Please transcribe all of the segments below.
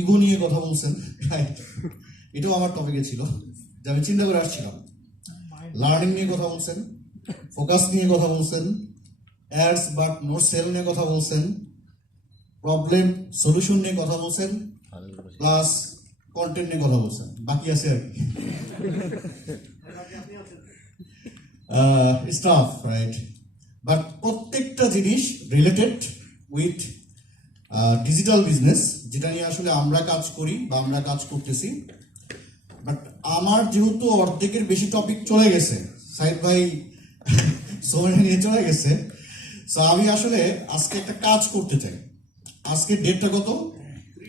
Ego নিয়ে কথা বলছেন, এটাও আমার টপিকে ছিল, যে আমি চিন্তা করে আসছিলাম। লার্নিং নিয়ে কথা বলছেন, ফোকাস নিয়ে কথা বলছেন, অ্যাডস বাট নো সেল নিয়ে কথা বলছেন, প্রবলেম সলিউশন নিয়ে কথা বলছেন, প্লাস কন্টেন্ট নিয়ে কথা বলছেন। বাকি আছে আর কি স্টাফ, রাইট? বাট প্রত্যেকটা জিনিস রিলেটেড উইথ ডিজিটাল বিজনেস, যেটা নিয়ে আসলে আমরা কাজ করি বা আমরা কাজ করতেছি। বাট আমার যেহেতু অর্ধেকের বেশি টপিক চলে গেছে, সাইদ ভাই সময় নিয়ে চলে গেছে, সো আমি আসলে আজকে একটা কাজ করতে চাই। আজকে ডেটটা কত?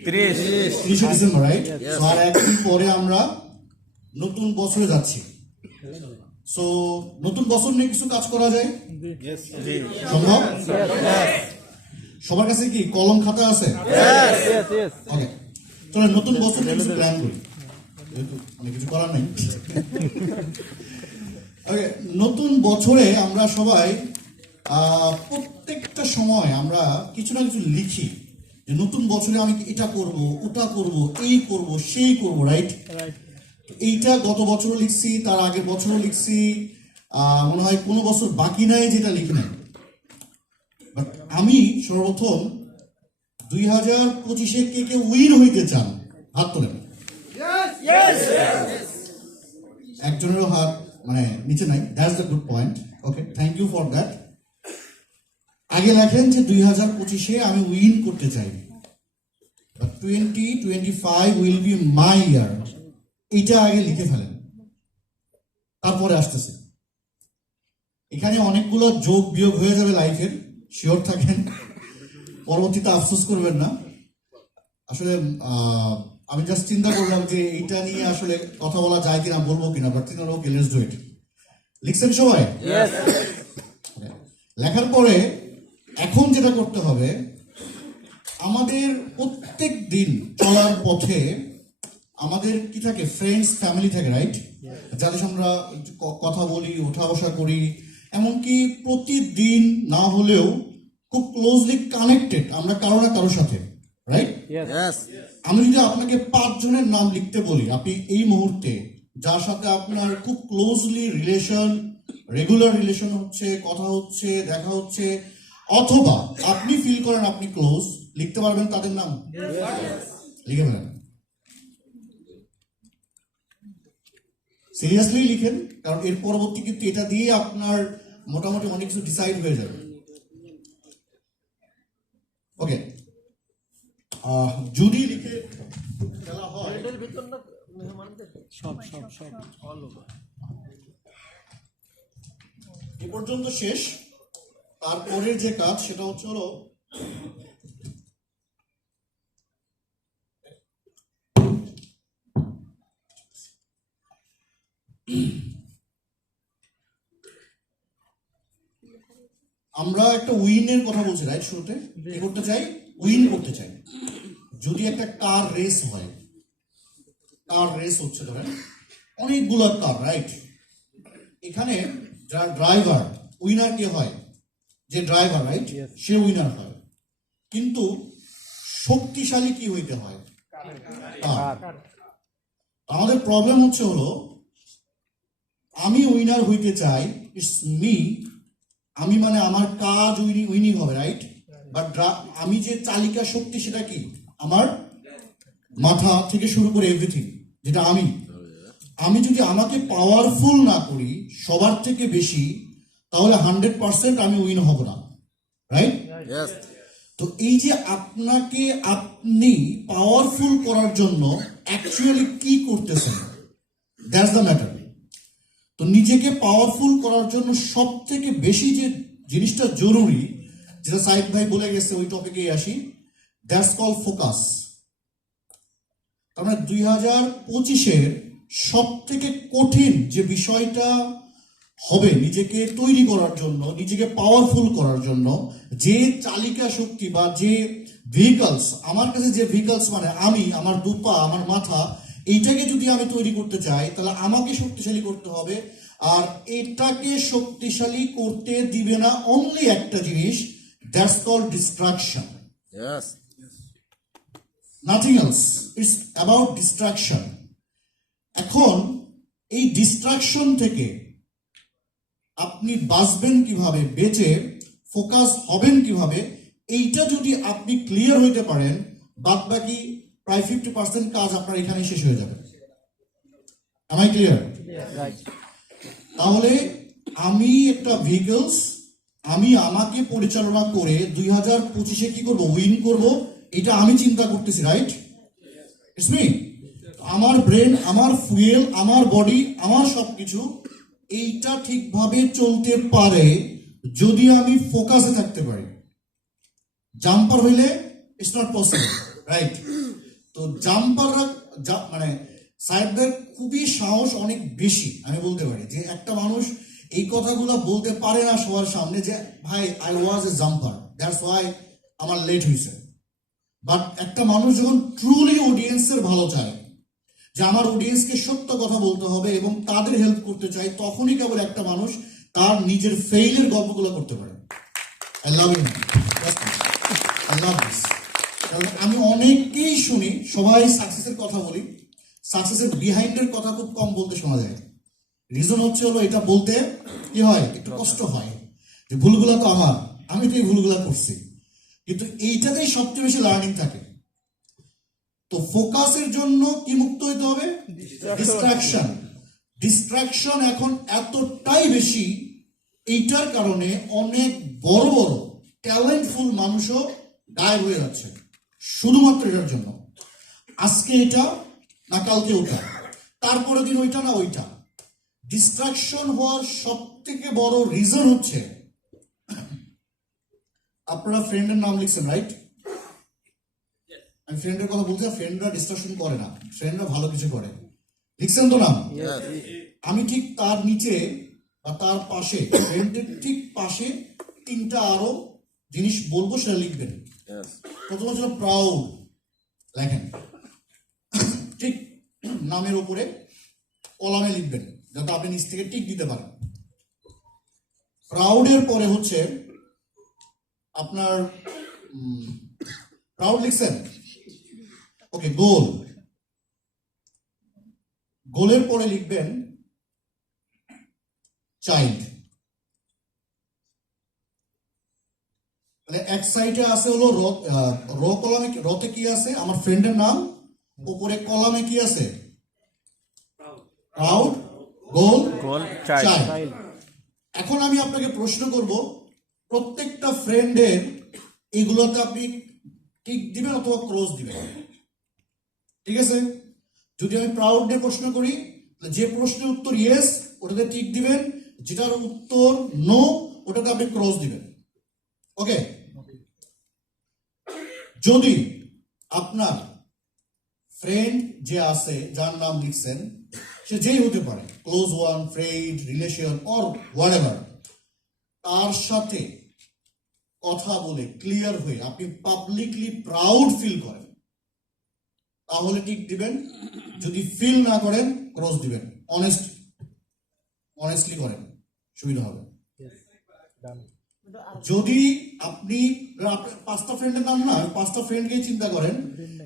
30 ডিসেম্বর, রাইট? সো আর একদিন পরে আমরা নতুন বছরে যাচ্ছি। সো নতুন বছর নিয়ে কিছু কাজ করা যায় সম্ভব? সবার কাছে কি কলম খাতা আছে? ওকে, চলো নতুন বছর নিয়ে কিছু প্ল্যান করি, যেহেতু অনেক কিছু করার নেই। ওকে, নতুন বছরে আমরা সবাই প্রত্যেকটা সময় আমরা কিছু না কিছু লিখি, যে নতুন বছরে আমি এটা করব, ওটা করব, এই করব, সেই করব, রাইট? এইটা গত বছরও লিখছি, তার আগের বছরও লিখছি, মনে হয় কোনো বছর বাকি নাই যেটা লিখি নাই। বাট আমি সর্বপ্রথম 2025-এ কে কে উইন হইতে চান হাত তোলেন। একজনেরও হাত মানে নিচে নাই, that's the good point. Okay, thank you for that. আগে লেখেন যে 2025-এ আমি উইন করতে চাই, 2025 উইল বি মাই ইয়ার, এইটা আগে লিখে ফেলেন, তারপরে আসতেছে। এখানে অনেকগুলো যোগ বিয়োগ হয়ে যাবে লাইফের, শিওর থাকেন, পরবর্তীতে আফসোস করবেন না। আসলে আমি জাস্ট চিন্তা করলাম যে এইটা নিয়ে আসলে কথা বলা যায় কিনা, বলবো কিনা, but okay, let's do it. লিখছেন সবাই? লেখার পরে এখন যেটা করতে হবে, আমাদের প্রত্যেক দিন চলার পথে আমাদের কি থাকে? ফ্রেন্ডস, ফ্যামিলি থাকে, রাইট? যাদের আমরা কথা বলি, ওঠা বসা করি, এমনকি প্রতিদিন না হলেও খুব ক্লোজলি কানেক্টেড আমরা কারো না কারোর সাথে, রাইট? আমি যদি আপনাকে 5 জনের নাম লিখতে বলি, আপনি এই মুহূর্তে যার সাথে আপনার খুব ক্লোজলি রিলেশন, রেগুলার রিলেশন হচ্ছে, কথা হচ্ছে, দেখা হচ্ছে, অথবা আপনি ফিল করেন আপনি ক্লোজ, লিখতে পারবেন তাদের নাম? লিখে ফেলেন, সিরিয়াসলি লিখেন, কারণ এর পরবর্তী কিন্তু এটা দিয়ে আপনার মোটামুটি অনেক কিছু ডিসাইড হয়ে যাবে। ওকে, যদি লিখে ফেলা হয়, এ পর্যন্ত শেষ। তারপরের যে কাজ সেটা হচ্ছে হলো আমরা একটা উইনের কথা বলছি, রাইট? শুরুতে কি করতে চাই? উইন করতে চাই। যদি একটা কার রেস হয়, কার রেস হচ্ছে, ধরেন অনেকগুলো কার, রাইট? এখানে যারা ড্রাইভার, উইনার কে হয়? যে ড্রাইভার, রাইট? সে উইনার হয়। কিন্তু শক্তিশালী কি হইতে হয়? আমাদের প্রবলেম হচ্ছে হলো, আমি উইনার হইতে চাই, ইটস মি, আমি মানে আমার কাজ উইনিং হবে, রাইট? বাট আমি যে চালিকা শক্তি সেটা কি? আমার মাথা থেকে শুরু করে এভরিথিং, যেটা আমি যদি আমাকে পাওয়ারফুল না করি সবার থেকে বেশি, তাহলে 100% আমি উইন হব না, রাইট? তো এই যে আপনাকে আপনি পাওয়ারফুল করার জন্য অ্যাকচুয়ালি কি করতেছেন, দ্যাটস দ্য ম্যাটার। তো নিজেকে পাওয়ারফুল করার জন্য সব থেকে বেশি যে জিনিসটা জরুরি, যেটা সাইদ ভাই বলে গেছে, ওই টপিকে আসি, দ্যাটস কল ফোকাস। আমরা 2025-এর সব থেকে কঠিন যে বিষয়টা হবে নিজেকে তৈরি করার জন্য, নিজেকে পাওয়ারফুল করার জন্য, যে চালিকা শক্তি বা যে ভেহিকলস, আমার কাছে যে ভেহিকলস মানে আমি, আমার দুপা, আমার মাথা, এইটাকে যদি আমি তৈরি করতে চাই, তাহলে আমাকে শক্তিশালী করতে হবে। আর এটাকে শক্তিশালী করতে দিবে না অনলি একটা জিনিস, that's call distraction. Nothing else, it's about distraction. এখন এই ডিস্ট্রাকশন থেকে আপনি বাঁচবেন কিভাবে, বেঁচে ফোকাস হবেন কিভাবে, এইটা যদি আপনি ক্লিয়ার হইতে পারেন, বাদ বাকি প্রায় 50% কাজ আপনার এখানেই শেষ হয়ে যাবে। Am I clear? Right. তাহলে আমি একটা ভেহিকলস, আমি আমাকে পরিচালনা করে 2025-এ কি করব, উইন করব, এটা আমি চিন্তা করতেছি, রাইট? It's me. আমার ব্রেন, আমার ফুয়েল, আমার বডি, আমার সবকিছু এইটা ঠিকভাবে চলতে পারে যদি আমি ফোকাসে থাকতে পারি। জাম্পার হইলে ইটস নট পসিবল, রাইট? তো জাম্পাররা মানে সাহেবদের খুবই সাহস অনেক বেশি। আমি বলতে পারি যে একটা মানুষ এই কথাগুলো বলতে পারে না সবার সামনে যে ভাই I was A jumper, that's why আমার লেট হয়েছে। বাট একটা মানুষ যখন ট্রুলি অডিয়েন্সের ভালো চায়, যে আমার অডিয়েন্সকে সত্য কথা বলতে হবে এবং তাদের হেল্প করতে চাই, তখনই কেবল একটা মানুষ তার নিজের ফেইলের গল্পগুলো করতে পারে। I love you, I love this. কারণ আমি অনেককেই শুনি, সবাই সাকসেসের কথা বলি, সাকসেসের বিহাইন্ডের কথা খুব কম বলতে শোনা যায়। রিজন হচ্ছে হলো এটা বলতে কি হয়, একটু কষ্ট হয় যে ভুলগুলো তো আমার, আমি তো এই ভুলগুলো করছি, কিন্তু এইটাতেই সবচেয়ে বেশি লার্নিং থাকে। তো ফোকাসের জন্য কি মুক্ত হইতে হবে? ডিস্ট্রাকশন। ডিস্ট্রাকশন এখন এতটাই বেশি, এইটার কারণে অনেক বড় বড় ট্যালেন্টফুল মানুষও গায়েব হয়ে যাচ্ছে শুধুমাত্র এটার জন্য। আজকে এটা না কালকে ওটা, তারপরে দিন ওইটা না ওইটা। ডিস্ট্রাকশন হওয়ার সব থেকে বড় রিজন হচ্ছে, আপনারা ফ্রেন্ডের নাম লিখছেন, রাইট? আমি ফ্রেন্ডের কথা বলছি, ফ্রেন্ডরা ডিস্ট্রাকশন করে না, ফ্রেন্ডরা ভালো কিছু করে। লিখছেন তো নাম? আমি ঠিক তার নিচে বা তার পাশে, ফ্রেন্ডের ঠিক পাশে তিনটা আরো জিনিস বলবো, সেটা লিখবেন। প্রথম হচ্ছে প্রাউড, লেখেন ঠিক নামের উপরে কলামে লিখবেন, যাতে আপনি নিচ থেকে টিক দিতে পারেন। প্রাউডের পরে হচ্ছে আপনার প্রাউড লিখছেন, ওকে। গোল, গোলের পরে লিখবেন চাইল্ড। এক সাইডে আছে হলো র কলামে, রতে কি আছে আমার ফ্রেন্ডের নাম, উপরে কলামে কি আছে, প্রাউড, গোল, চাইল্ড। এখন আমি আপনাকে প্রশ্ন করব, প্রত্যেকটা ফ্রেন্ডের এগুলোতে আপনি টিক দিবেন অথবা ক্রস দিবেন, ঠিক আছে? যদি আমি প্রাউড নিয়ে প্রশ্ন করি, যে প্রশ্নের উত্তর ইয়েস ওটাতে টিক দিবেন, যেটার উত্তর নো ওটাতে আপনি ক্রস দিবেন, ওকে? যদি আপনার ফ্রেন্ড যে আছে, যার নাম লিখছেন, সে যেই হতে পারে, close one, friend, relation or whatever, তার সাথে কথা বলে ক্লিয়ার হয়ে আপনি পাবলিকলি প্রাউড ফিল করেন, তাহলে টিক দিবেন। যদি ফিল না করেন ক্রস দিবেন। অনেস্টলি করেন, সুবিধা হবে। যদি আপনি পাঁচটা ফ্রেন্ডের নাম না, পাঁচটা ফ্রেন্ডকে চিন্তা করেন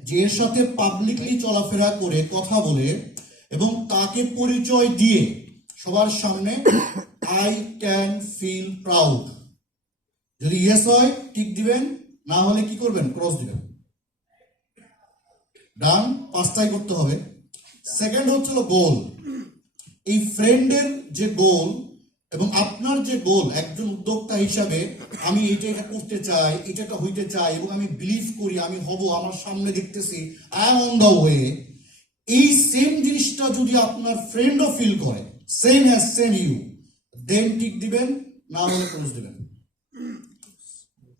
যে এর সাথে পাবলিকলি চলাফেরা করে কথা বলে এবং তাকে পরিচয় দিয়ে সবার সামনে আই ক্যান ফিল প্রাউড, যদি ইয়েস হয় টিক দিবেন, না হলে কি করবেন, ক্রস দিবেন। ডান, পাঁচটাই করতে হবে। সেকেন্ড হচ্ছিল গোল। এই ফ্রেন্ডের যে গোল এবং আপনার যে গোল, একজন উদ্যোক্তা হিসাবে আমি এটা করতে চাই, এটা হইতে চাই এবং আমি বিলিভ করি আমি হব, আমার সামনে দেখতেছি, I am on the way, এই সেম জিনিসটা যদি আপনার ফ্রেন্ডও ফিল করে, same has same you, then tick দিবেন, না হলে ক্লোজ দিবেন।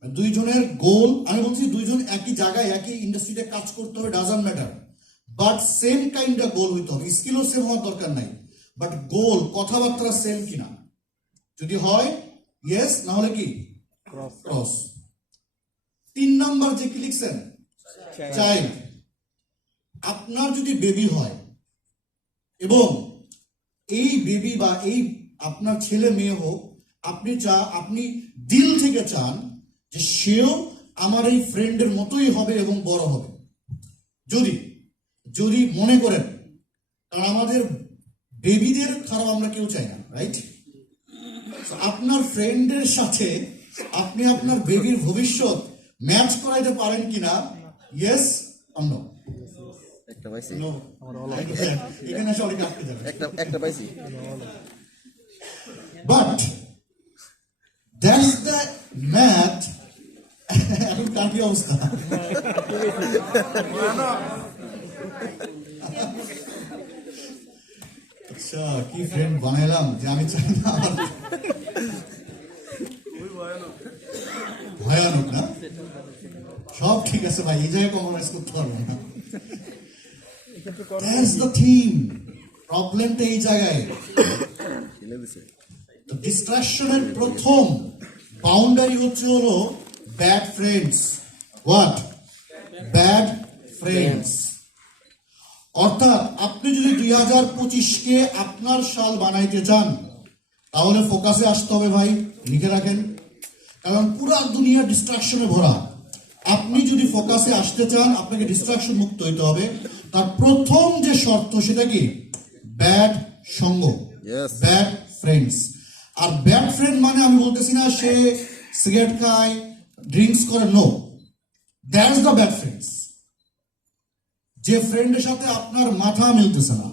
দুইজনের গোল, আমি বলছি দুইজন একই জায়গায় একই ইন্ডাস্ট্রিতে কাজ করতে হবে, doesn't matter, but same kind of goal হইতে হবে। স্কিলও সেম হওয়ার দরকার নাই, বাট গোল, কথাবার্তা সেম কিনা, যদি হয় ইয়েস, না হলে কি ক্রস। 3 নাম্বার যে কি লিখছেন, চাইল্ড। আপনার যদি বেবি হয় এবং এই বেবি বা এই আপনার ছেলে মেয়ে হোক, আপনি দিল থেকে চান যে সেও আমার এই ফ্রেন্ডের মতোই হবে এবং বড় হবে, যদি যদি মনে করেন, কারণ আমাদের বেবিদের খারাপ আমরা কেউ চাই না, রাইট? আপনার ফ্রেন্ডের সাথে আপনি আপনার বেবির ভবিষ্যৎ ম্যাচ করাইতে পারেন কিনা, ইয়েস অর নো? একটা পাইছি, নো। এখানে এসে অনেকে আটকে যাবে। একটা পাইছি। But that's the math. এখন কার কি অবস্থা? আচ্ছা, কি ফ্রেন্ড বানাইলাম যে আমি চাই না আমার- ভয়ানক না? সব ঠিক আছে ভাই, এই জায়গায় কম্প্রোমাইজ করতে পারবো না। That's the theme. প্রবলেমটা এই জায়গায়। ডিস্ট্রাকশনের প্রথম বাউন্ডারি হচ্ছে হলো bad friends. What? Bad friends. অর্থাৎ আপনি যদি 2025-কে আপনার সাল বানাইতে চান, তাহলে ফোকাসে আসতে হবে ভাই, লিখে রাখেন। কারণ পুরা দুনিয়া ডিস্ট্রাকশনে ভরা। আপনি যদি ফোকাসে আসতে চান, আপনাকে ডিস্ট্রাকশন মুক্ত হইতে হবে। তার প্রথম যে শর্ত সেটা কি? ব্যাড সঙ্গ, ব্যাড ফ্রেন্ডস। আর ব্যাড ফ্রেন্ড মানে আমি বলতেছি না সে সিগারেট খায়, ড্রিঙ্কস করে, no, that's the bad friends. যে ফ্রেন্ডের সাথে আপনার মাথা মিলতেছে না,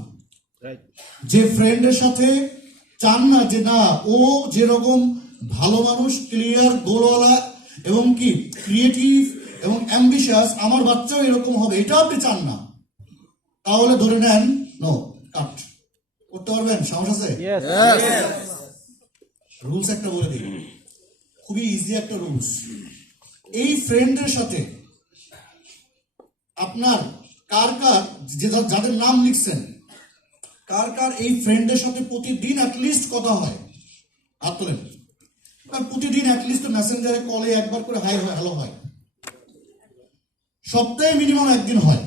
যে ফ্রেন্ডের সাথে চান না যে না ও যেরকম ভালো মানুষ, ক্লিয়ার, গোলওয়ালা এবং কি ক্রিয়েটিভ এবং অ্যাম্বিশাস, আমার বাচ্চাও এরকম হবে, এটা আপনি চান না, তাহলে ধরে নেন নো, কাট করতে পারবেন? সাহস আছে? রুলস একটা বলে দিই, খুবই ইজি একটা রুলস। এই ফ্রেন্ডের সাথে আপনার কার কার, যাদের নাম লিখছেন, কার কার এই ফ্রেন্ডের সাথে প্রতিদিন অ্যাটলিস্ট কথা হয়? হাত তোলেন। প্রতিদিন অ্যাটলিস্ট মেসেঞ্জারে, কলে একবার করে হাই হয়, হ্যালো হয়। সপ্তাহে মিনিমাম একদিন হয়,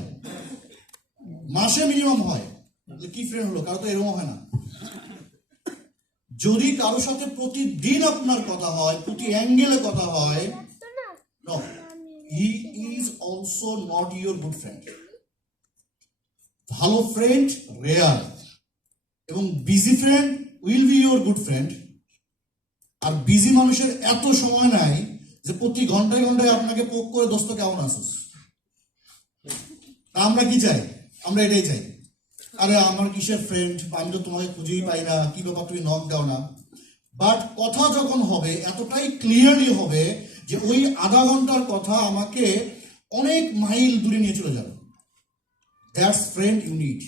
মাসে মিনিমাম হয়। কি ফ্রেন্ড হলো? কারো তো এরকম হয় না। যদি কারো সাথে প্রতিদিন আপনার কথা হয়, প্রতি অ্যাঙ্গেলে কথা হয়, no, he is also not your good friend. ভালো ফ্রেন্ড রেয়ার, এবং busy friend will be your good friend. আর বিজি মানুষের এত সময় নাই যে প্রতি ঘন্টায় ঘন্টায় আপনাকে পোক করে দোস্ত কেমন আছিস। আমরা কি চাই? আমরা এটাই চাই, আরে আমার কিসের ফ্রেন্ড, আমি তো তোমাকে খুঁজেই পাই না, কি ব্যাপার তুমি নক দাও না। বাট কথা যখন হবে এতটাই ক্লিয়ারলি হবে যে ওই আধা ঘন্টার কথা আমাকে অনেক মাইল দূরে নিয়ে চলে যাবে। That's friend you need.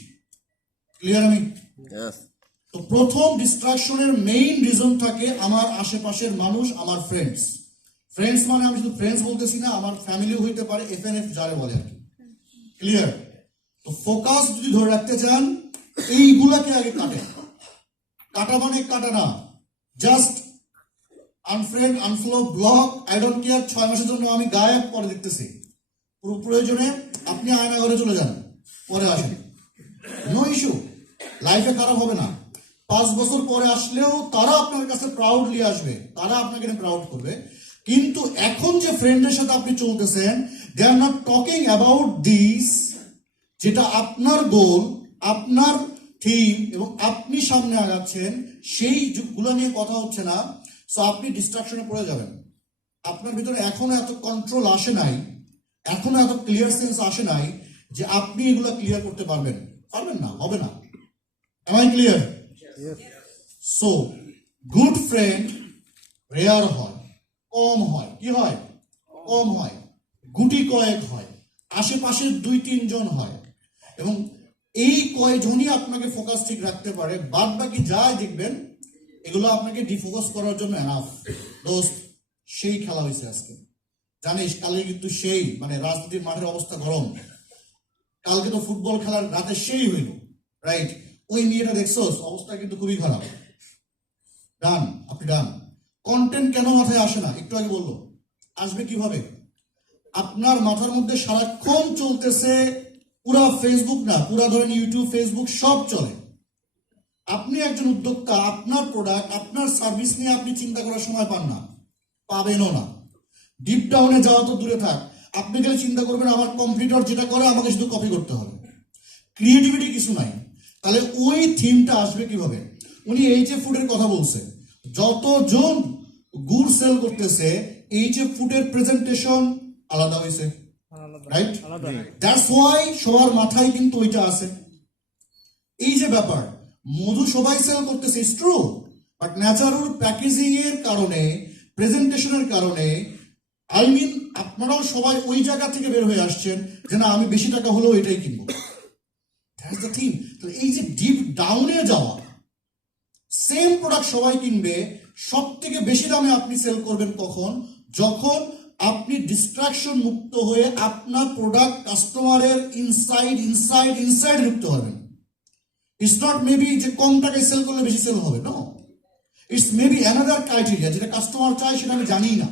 Clear? আমি তো প্রথম ডিস্ট্রাকশনের মেইন রিজন থাকে আমার আশেপাশের মানুষ, আমার ফ্রেন্ডস। ফ্রেন্ডস মানে আমি শুধু ফ্রেন্ডস বলতেছি না, আমার ফ্যামিলি হইতে পারে, এফএনএফ যারে বলে আর কি। ক্লিয়ার? তো ফোকাস যদি ধরে রাখতে চান, এইগুলাকে আগে কাটে। কাটা মানে কাটা না, just unfriend, unfollow, block, I don't care, 6 মাসের জন্য আমি গায়েব, পরে দেখতেছি। পুরো প্রয়োজনে আপনি আয়না ঘরে চলে যান, পরে আসেন, নো ইস্যু, লাইফে খারাপ হবে না। 5 বছর পরে আসলেও তারা আপনার কাছে প্রাউডলি আসবে, তারা আপনাকে প্রাউড করবে। কিন্তু এখন যে ফ্রেন্ডের সাথে আপনি চলতেছেন, they are not talking about this, যেটা আপনার গোল, আপনার থিম এবং আপনি সামনে আগাচ্ছেন, সেই যুগগুলো নিয়ে কথা হচ্ছে না। সো আপনি ডিস্ট্রাকশনে পড়ে যাবেন। আপনার ভিতরে এখনো এত কন্ট্রোল আসে নাই, এখনো এত ক্লিয়ার সেন্স আসে নাই যে আপনি এগুলো ক্লিয়ার করতে পারবেন। পারবেন না, হবে না। Am I clear? So good friend rare হয়, কম হয়। কি হয়? কম হয়, গুটি কয়েক হয়, আশেপাশের 2-3 জন হয়, এবং এই কয়জনই আপনাকে ফোকাস ঠিক রাখতে পারে। বাদ বাকি যাই দেখবেন এগুলো আপনাকে ডিফোকাস করার জন্য এনাফ। দোস্ত, সেই খেলা হয়েছে আজকে, জানিস কালকে কিন্তু সেই মানে রাজনীতির মাঠের অবস্থা গরম। কালকে তো ফুটবল খেলার রাতে সেই হইল, রাইট? ওই মেয়েটা দেখছো, অবস্থা কিন্তু খুবই খারাপ। ডান, আপনি ডান। কন্টেন্ট কেন মাথায় আসে না? একটু আগে বললো, আসবে কিভাবে? আপনার মাথার মধ্যে সারাক্ষণ চলতেছে পুরা ফেসবুক না, পুরা ধরেন ইউটিউব, ফেসবুক সব চলে। আপনি একজন উদ্যোক্তা, আপনার প্রোডাক্ট, আপনার সার্ভিস নিয়ে আপনি চিন্তা করার সময় পান না, পাবেনও না। ডিপ ডাউনে যাওয়া তো দূরে থাক, আপনি গেলে চিন্তা করবেন আমার কম্পিউটার যেটা করে আমাকে শুধু কপি করতে হবে, ক্রিয়েটিভিটি কিছু নাই। তাহলে ওই থিমটা আসবে কিভাবে? উনি এইচএফ ফুডের কথা বলছে, যতজন গুড় সেল করতেছে এইচএফ ফুডের প্রেজেন্টেশন আলাদা হয়েছে, রাইট? দ্যাটস ওয়াই সবার মাথায় কিন্তু ওইটা আছে। এই যে ব্যাপার, মধু সবাই সেল করতেছে, it's true, but natural packaging এর কারণে, প্রেজেন্টেশনের কারণে, আই মিন আপনারাও সবাই ওই জায়গা থেকে বের হয়ে আসছেন যে না আমি বেশি টাকা হলেও এটাই কিনবো। That's the thing. এই যে ডিপ ডাউনে যাওয়া, সেম প্রোডাক্ট সবাই কিনবে, সব থেকে বেশি দামে আপনি সেল করবেন কখন? যখন আপনি ডিস্ট্রাকশন মুক্ত হয়ে আপনার প্রোডাক্ট কাস্টমারের ইনসাইড ঢুকতে পারবেন। ইটস নট মেবি যে কম টাকায় সেল করলে বেশি সেল হবে, no, it's maybe another criteria, যেটা কাস্টমার চায় সেটা আমি জানি না,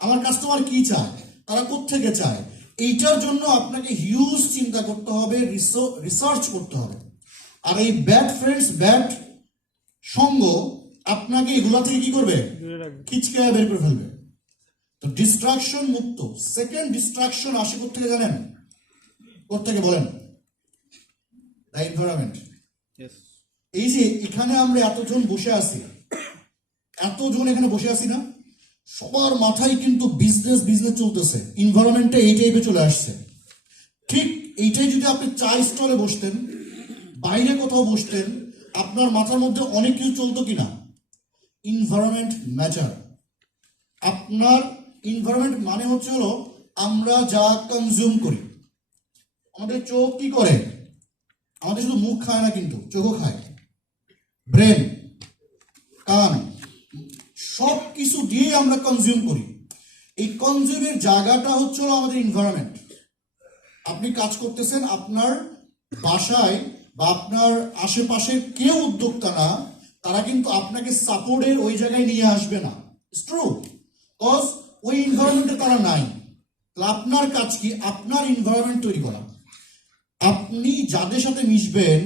আমার কাস্টমার কি চায়, তারা কোত্থেকে চায়, এইটার জন্য আপনাকে হিউজ চিন্তা করতে হবে, রিসার্চ করতে হবে। আর এই ব্যাড ফ্রেন্ডস, ব্যাড সঙ্গ আপনাকে এগুলা থেকে কি করবে? খিচকে বের করে ফেলবে। তো ডিস্ট্রাকশন মুক্ত। সেকেন্ড ডিস্ট্রাকশন আসে কোত্থেকে জানেন? কোত্থেকে বলেন? The environment. এই যে এখানে আমরা এতজন বসে আছি, এখানে বসে আছি না, সবার মাথায় কিন্তু বিজনেস চলতেছে, এনভায়রনমেন্টে এই টাইপে চলে আসছে। ঠিক এইটাই যদি আপনি চা স্টলে বসতেন, বাইরে কোথাও বসতেন, আপনার মাথার মধ্যে অনেক কিছু চলতো কিনা? Environment matter. আপনার এনভায়রনমেন্ট মানে হচ্ছে হলো আমরা যা কনজিউম করি। আমাদের চোখ কি করে? আমাদের শুধু মুখ খায় না, কিন্তু চোখও খায়, ব্রেন, কান, সব কিছু দিয়ে আমরা কনজিউম করি। এই কনজিউমের জায়গাটা হচ্ছে হলো আমাদের এনভায়রনমেন্ট। আপনি কাজ করতেছেন আপনার বাসায় বা আপনার আশেপাশে, কেউ উদ্যোক্তা না, তারা কিন্তু আপনাকে সাপোর্টের ওই জায়গায় নিয়ে আসবে না। ইটস ট্রু, কজ ওই এনভায়রনমেন্টে তারা নাই। আপনার কাজ কি? আপনার এনভায়রনমেন্ট তৈরি করা। আপনি যাদের সাথে মিশবেন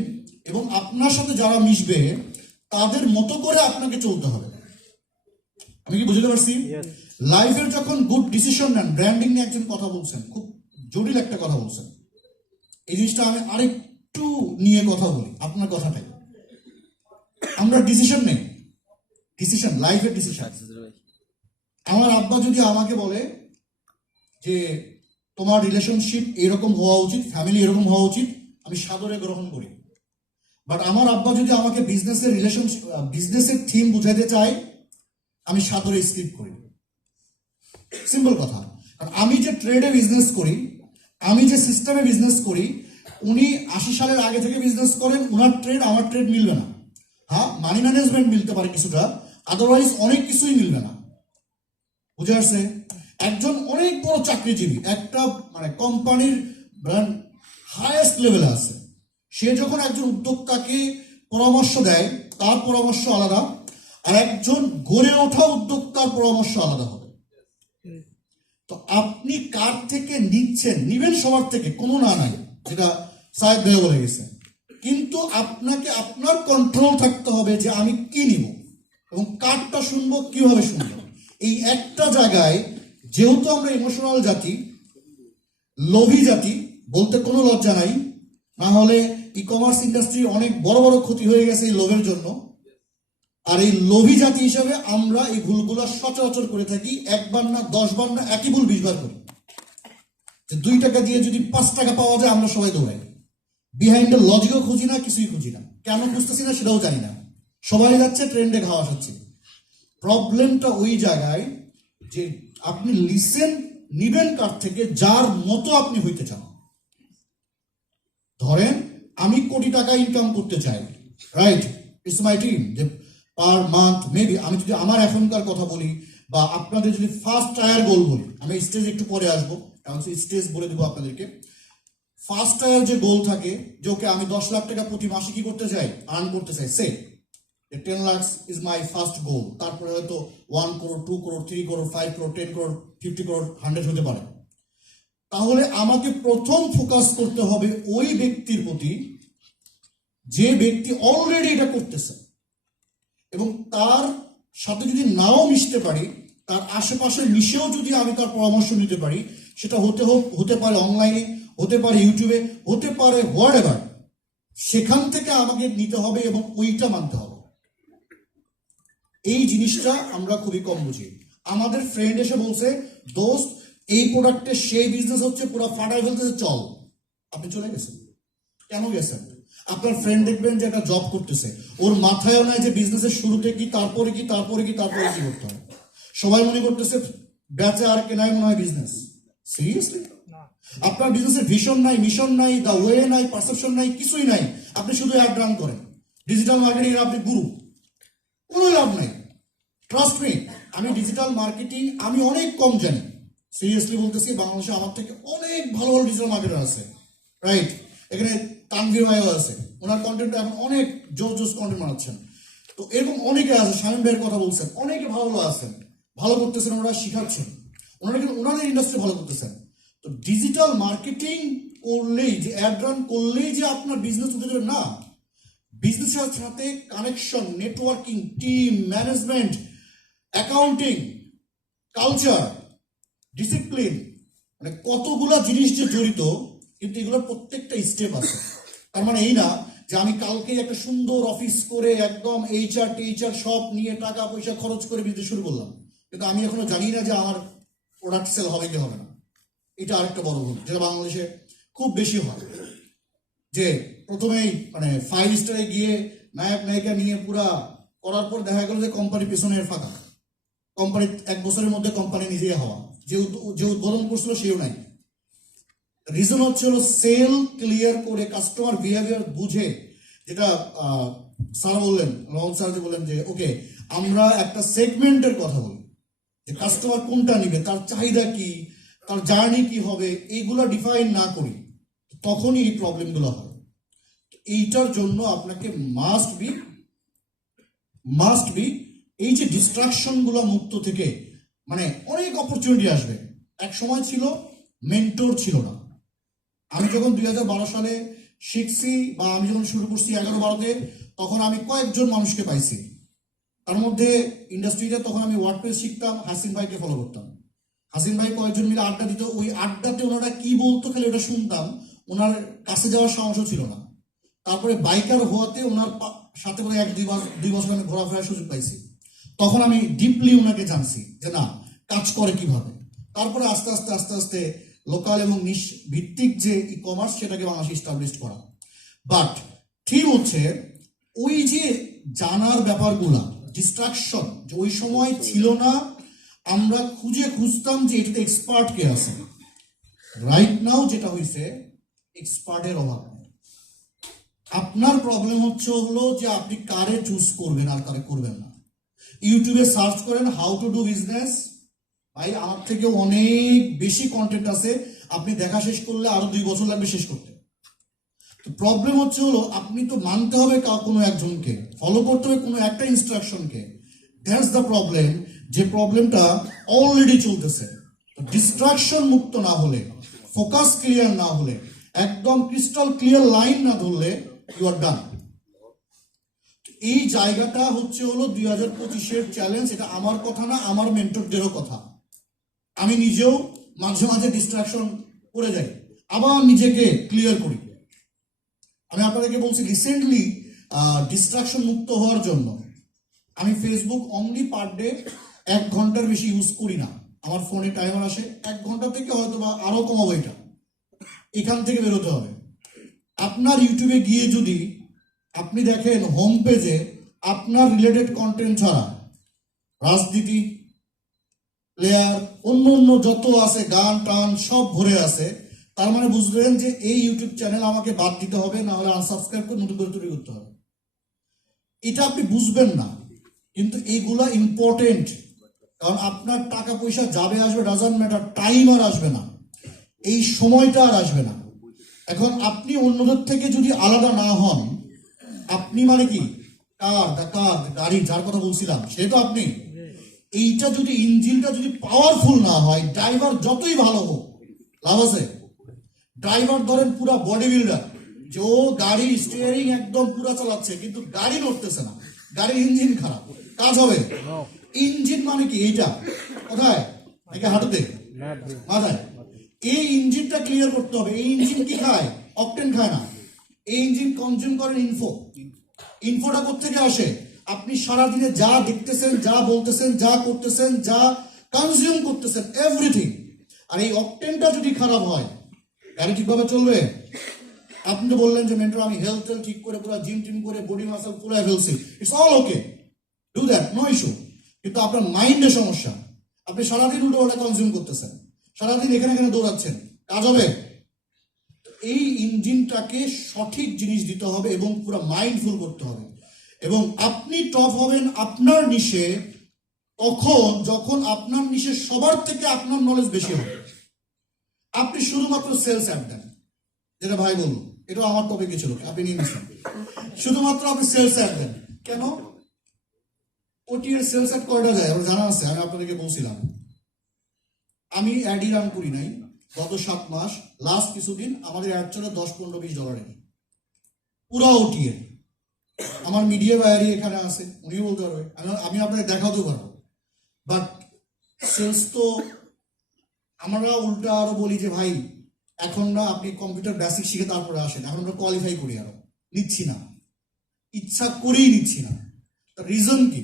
এবং আপনার সাথে যারা মিশবে তাদের মতো করে আপনাকে চলতে হবে। আমি কি বুঝতে পারছি? লাইফের যখন গুড ডিসিশন নেন, ব্র্যান্ডিং নিয়ে একজন কথা বলছেন, খুব জটিল একটা কথা বলছেন, এই জিনিসটা আমি আরেকটু নিয়ে কথা বলি আপনার কথাটাই। আমরা ডিসিশন নেই, ডিসিশন, লাইফের ডিসিশন। আমার আব্বা যদি আমাকে বলে যে তোমার রিলেশনশিপ এরকম হওয়া উচিত, ফ্যামিলি এরকম হওয়া উচিত, আমি সাদরে গ্রহণ করি। বাট আমার আব্বা যদি আমাকে বিজনেসের থিম বুঝাইতে চায়, আমি সাদরে স্কিপ করি। সিম্পল কথা। কারণ আমি যে ট্রেডে বিজনেস করি, আমি যে সিস্টেমে বিজনেস করি, উনি 80 সালের আগে থেকে বিজনেস করেন, ওনার ট্রেড আমার ট্রেড মিলবে না। হ্যাঁ, মানি ম্যানেজমেন্ট মিলতে পারে কিছুটা, আদারওয়াইজ অনেক কিছুই মিলবে না। বুঝে আসছে? একজন অনেক বড় চাকরিজীবী, একটা মানে কোম্পানির হাইয়েস্ট লেভেলে আছে, সে যখন একজন উদ্যোক্তাকে পরামর্শ দেয়, তার পরামর্শ আলাদা, আর একজন গড়ে ওঠা উদ্যোক্তার পরামর্শ আলাদা হবে। তো আপনি কার থেকে নিচ্ছেন? নিবেন সবার থেকে, কোনো না নাই, যেটা সাহেব ভাই বলে গেছে, কিন্তু আপনাকে আপনার কন্ট্রোল থাকতে হবে যে আমি কি নিব এবং কারটা শুনবো, কিভাবে শুনবো। এই একটা জায়গায়, যেহেতু আমরা ইমোশনাল জাতি, লোভী জাতি, বলতে কোনো লজ্জা নাই, না হলে ই কমার্স ইন্ডাস্ট্রির অনেক বড় বড় ক্ষতি হয়ে গেছে এই লোভের জন্য। আর এই লোভী জাতি হিসাবে আমরা এই ভুলগুলো সচরাচর করে থাকি, একবার না 10 বার না, একই ভুল 20 বার করি। 2 টাকা দিয়ে যদি 5 টাকা পাওয়া যায়, আমরা সবাই দৌড়াই, বিহাইন্ড দ্য লজিকও খুঁজি না, কিছুই খুঁজি না, কেন বুঝতেছি না সেটাও জানি না, সবাই যাচ্ছে ট্রেন্ডে খাওয়া খাচ্ছে। প্রবলেমটা ওই জায়গায় যে আপনি লিসেন নিবেন কার থেকে, যার মতো আপনি হইতে চান। ধরেন আমি কোটি টাকা ইনকাম করতে চাই, রাইট? ইটস মাই ড্রিম যে পার মান্থ মেবি, আমি যদি আমার এখনকার কথা বলি বা আপনাদের যদি ফার্স্ট টায়ার গোল বলি, আমি স্টেজ একটু পরে আসবো, এখন স্টেজ বলে দেবো আপনাদেরকে। ফার্স্ট টায়ার যে গোল থাকে, যে ওকে আমি 10 লাখ টাকা প্রতি মাসে কি করতে চাই, আর্ন করতে চাই, সে 10 lakhs is my first goal। তারপরে হয়তো 1 crore, 2 crore, 3 crore, 5 crore, 10 crore, 50 crore, 100 হতে পারে। তাহলে আমাকে প্রথম ফোকাস করতে হবে ওই ব্যক্তির প্রতি যে ব্যক্তি অলরেডি এটা করতেছে, এবং তার সাথে যদি নাও মিশতে পারি, তার আশেপাশে মিশেও যদি আমি তার পরামর্শ নিতে পারি, সেটা হতে পারে অনলাইনে, হতে পারে ইউটিউবে, হতে পারে হোয়াট এভার, সেখান থেকে আমাকে নিতে হবে এবং ওইটা মানতে হবে। এই জিনিসটা আমরা খুবই কম বুঝি। আমাদের ফ্রেন্ড এসে বলছে, দোস্ত এই প্রোডাক্টের সেই বিজনেস হচ্ছে, পুরো ফাটাই ফেলতেছে, চল। আপনি চলে গেছেন। কেন গেছেন? আপনার ফ্রেন্ড দেখবেন যে একটা জব করতেছে, ওর মাথায়ও নাই যে বিজনেসের শুরুতে কি, তারপরে কি, তারপরে কি, তারপরে কি করতে হবে। সবাই মনে করতেছে বেচা আর কেনাই মনে হয় বিজনেস। সিরিয়াসলি আপনার বিজনেসের ভিশন নাই, মিশন নাই, দা ওয়ে নাই, পারসেপশন নাই, কিছুই নাই। আপনি শুধু অ্যাড রান করেন, ডিজিটাল মার্কেটিং আপনি গুরু, কোনো লাভ নাই। ট্রাস্ট মি, আমি ডিজিটাল মার্কেটিং আমি অনেক কম জানি। সিরিয়াসলি বলতেছি, বাংলাদেশে আমার থেকে অনেক ভালো ভালো ডিজিটাল মার্কেটার আছে, রাইট? এখানে তানভীর ভাইও আছে, ওনার কন্টেন্ট এখন অনেক জোস জোস কন্টেন্ট বানাচ্ছেন। তো এরকম অনেকে আছে, শামীম ভাইয়ের কথা বলছেন, অনেকে ভালো ভালো আছেন, ভালো করতেছেন, ওনারা শিখাচ্ছেন, ওনারা কিন্তু ওনাদের ইন্ডাস্ট্রি ভালো করতেছেন। তো ডিজিটাল মার্কেটিং করলেই যে অ্যাড রান করলেই যে আপনার বিজনেস উঠে যাবে না। বিজনেসের সাথে connection, networking, team management, accounting, culture, discipline, মানে কতগুলা জিনিস যে জড়িত, কিন্তু এগুলোর প্রত্যেকটা স্টেপ আছে। তার মানে এই না যে আমি কালকে একটা সুন্দর অফিস করে একদম এইচআর টিচার সব নিয়ে টাকা পয়সা খরচ করে বিজনেস শুরু করলাম, কিন্তু আমি এখনো জানি না যে আমার প্রোডাক্ট সেল হবে কি হবে না। এটা আরেকটা বড় ভুল, যেটা বাংলাদেশে খুব বেশি হয়, যে প্রথমেই মানে 5 স্টারে গিয়ে নায়ক নায়িকা নিয়ে পুরা করার পর দেখা গেল যে কোম্পানি পেছনের ফাঁকা, কোম্পানি 1 বছরের মধ্যে কোম্পানি নিজেই হওয়া, যে উদ্বোধন করছিল সেও নাই। রিজন হচ্ছে হলো সেল ক্লিয়ার করে, কাস্টমার বিহেভিয়ার বুঝে, যেটা স্যার বললেন, রহন স্যার যে বললেন যে ওকে আমরা একটা সেগমেন্টের কথা বলি, যে কাস্টমার কোনটা নিবে, তার চাহিদা কি, তার জার্নি কি হবে, এইগুলো ডিফাইন না করি, তখনই এই প্রবলেমগুলো হয়। এইটার জন্য আপনাকে মাস্ট বি এই যে ডিস্ট্রাকশন গুলো মুক্ত থেকে, মানে অনেক অপরচুনিটি আসবে। এক সময় ছিল মেন্টর ছিল না। আমি যখন 2012 সালে শিখছি, বা আমি যখন শুরু করছি 11-12-তে, তখন আমি কয়েকজন মানুষকে পাইছি। তার মধ্যে ইন্ডাস্ট্রিতে তখন আমি ওয়ার্ডপ্রেস শিখতাম, হাসিন ভাইকে ফলো করতাম। হাসিন ভাই কয়েকজন মিলে আড্ডা দিত, ওই আড্ডাতে ওনারা কি বলতো খালি ওটা শুনতাম, ওনার কাছে যাওয়ার সাহসও ছিল না। তারপরে বাইকার হওয়াতে ওনার সাথে করে 1-2 বছর আমি ঘোরাফেরার সুযোগ পাইছি। তখন আমি ডিপলি ওনাকে জানছি যে না, কাজ করে কিভাবে। তারপরে আস্তে আস্তে আস্তে আস্তে লোকাল এবং নিশ ভিত্তিক যে ই কমার্স, সেটাকে বাংলাদেশে ইস্টাবলিশ করা। বাট ঠিক হচ্ছে ওই যে জানার ব্যাপারগুলা, ডিস্ট্রাকশন যে ওই সময় ছিল না। আমরা খুঁজতাম যে এটাতে এক্সপার্ট কে আছে। রাইট নাও যেটা হয়েছে, এক্সপার্টের অভাব নেই। আপনার প্রবলেম হলো যে আপনি কারে চুজ করবেন আর কারে করবেন না। ইউটিউবে সার্চ করেন হাউ টু ডু বিজনেস, ভাই আমার থেকে অনেক বেশি কন্টেন্ট আছে, আপনি দেখা শেষ করলে আরো 2 বছর লাগবে শেষ করতে। তো প্রবলেম হলো আপনি তো মানতে হবে কোনো একজনকে, ফলো করতে হবে কোনো একটা ইনস্ট্রাকশনকে। দ্যাটস দ্য প্রবলেম, যে প্রবলেমটা অলরেডি চলতেছে। ডিস্ট্রাকশন মুক্ত না হলে, ফোকাস ক্লিয়ার না হলে, একদম ক্রিস্টাল ক্লিয়ার লাইন না ধরলে, ইউ আর ডান। এই জায়গাটা হলো 2025-এর চ্যালেঞ্জ। এটা আমার কথা না, আমার মেন্টরদেরও কথা। আমি নিজেও মাঝে মাঝে ডিস্ট্রাকশন করে যাই, আবার নিজেকে ক্লিয়ার করি। আমি আপনাদেরকে বলছি, রিসেন্টলি ডিস্ট্রাকশন মুক্ত হওয়ার জন্য আমি ফেসবুক অনলি পার ডে 1 ঘন্টার বেশি ইউজ করি না। আমার ফোনে টাইমার আসে, 1 ঘন্টা থেকে হয়তো বা আরো কমাবো। এটা এখান থেকে বেরোতে হবে। আপনার ইউটিউবে গিয়ে যদি আপনি দেখেন হোম পেজে আপনার রিলেটেড কন্টেন্ট ছাড়া রাজনীতি, প্লেয়ার, অন্য যত আছে, গান টান সব ভরে আছে, তার মানে বুঝবেন যে এই ইউটিউব চ্যানেল আমাকে বাদ দিতে হবে, না হলে আনসাবস্ক্রাইব করে নতুন করে তৈরি করতে হবে। এটা আপনি বুঝবেন না, কিন্তু এইগুলা ইম্পর্টেন্ট। কারণ আপনার টাকা পয়সা যাবে আসবে, ডাজন্ট ম্যাটার, টাইম আর আসবে না, এই সময়টা আর আসবে না। এখন আপনি অন্যদের থেকে যদি আলাদা না হন, আপনি মানে কি গাড়ি যার কথা বলছিলাম, সে তো আপনি। এইটা যদি ইঞ্জিনটা যদি পাওয়ারফুল না হয়, ড্রাইভার যতই ভালো হোক, লাভ আছে? ড্রাইভার ধরেন পুরা বডি বিল্ডার, যে ও গাড়ি স্টিয়ারিং একদম পুরা চালাচ্ছে, কিন্তু গাড়ি নড়তেছে না, গাড়ির ইঞ্জিন খারাপ, কাজ হবে? ইঞ্জিন মানে কি? এইটা কোথায়? নাকি হাঁটুতে, মাথায়? এই ইঞ্জিনটা ক্লিয়ার করতে হবে। এই ইঞ্জিন কি খায়? অকটেন খায় না। এই ইঞ্জিন কনজিউম করেন ইনফোটা কোত্থেকে আসে? আপনি সারাদিনে যা দেখতেছেন, যা বলতেছেন, যা করতেছেন, যা কনজিউম করতেছেন, এভরিথিং। আর এই অকটেনটা যদি খারাপ হয়, গাড়ি ঠিকভাবে চলবে? আপনি তো বললেন যে মেন্টর আমি হেলথ ঠিক করে পুরো জিম টিম করে বডি মাসল পুরাই ফেলছি, it's all okay, do that, no issue. কিন্তু আপনার মাইন্ডে সমস্যা। আপনি সারাদিন উল্টো ওটা কনজিউম করতেছেন, সারাদিন এখানে এখানে দৌড়াচ্ছেন, কাজ হবে? এই ইঞ্জিনটাকে সঠিক জিনিস দিতে হবে এবং পুরো মাইন্ডফুল করতে হবে। এবং আপনি টপ হবেন আপনার নিশে তখন যখন আপনার নিশে সবার থেকে আপনার নলেজ বেশি হবে। আপনি শুধুমাত্র সেলস অ্যাড দেন, যেটা ভাই বলল, এটা আমার টপিকে ছিল, আপনি নিয়ে নিচ্ছেন। শুধুমাত্র আপনি সেলস অ্যাড দেন। কেন? ওটি এর সেলস অ্যাড কয়টা যায় আমার জানা আছে, আমি আপনাদেরকে বলছিলাম। আমি অ্যাডই রান করি নাই গত 7 মাস। লাস্ট কিছুদিন আমাদের অ্যাড চলে $10, $15, $20 পুরা ওটি এর। আমার মিডিয়া বায়ারি এখানে আছে, উনি বলতে পারবে, আমি আপনাকে দেখাতেও পারবো। বাট সেলস তো আমরা উল্টা আরো বলি যে ভাই এখন না আপনি কম্পিউটার বেসিক শিখে তারপরে আসেন, এখন আমরা কোয়ালিফাই করি, আরো নিচ্ছি না, ইচ্ছা করেই নিচ্ছি না। তার রিজন কি?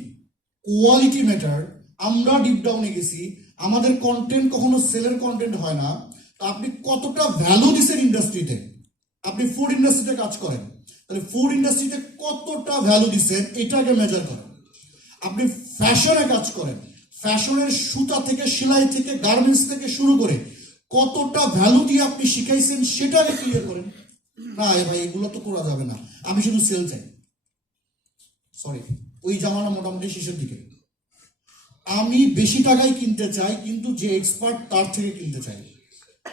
Quality matter. আমরা ডিপ ডাউনে গেছি, আমাদের কন্টেন্ট কখনো সেলের কন্টেন্ট হয় না। তো আপনি কতটা ভ্যালু দিচ্ছেন ইন্ডাস্ট্রিতে? আপনি ফুড ইন্ডাস্ট্রিতে কাজ করেন, তাহলে ফুড ইন্ডাস্ট্রিতে কতটা ভ্যালু দিচ্ছেন এটাকে মেজার করেন। আপনি ফ্যাশনে কাজ করেন, ফ্যাশনের সুতা থেকে, সেলাই থেকে, গার্মেন্টস থেকে শুরু করে কতটা ভ্যালু দিয়ে আপনি শিখাইছেন সেটাকে ক্লিয়ার করেন। না ভাই এগুলো তো করা যাবে না, আমি শুধু সেল চাই। সরি, ওই জামানা মোটামুটি শেষের দিকে। আমি বেশি টাকায় কিনতে চাই, কিন্তু যে এক্সপার্ট তার থেকে কিনতে চাই।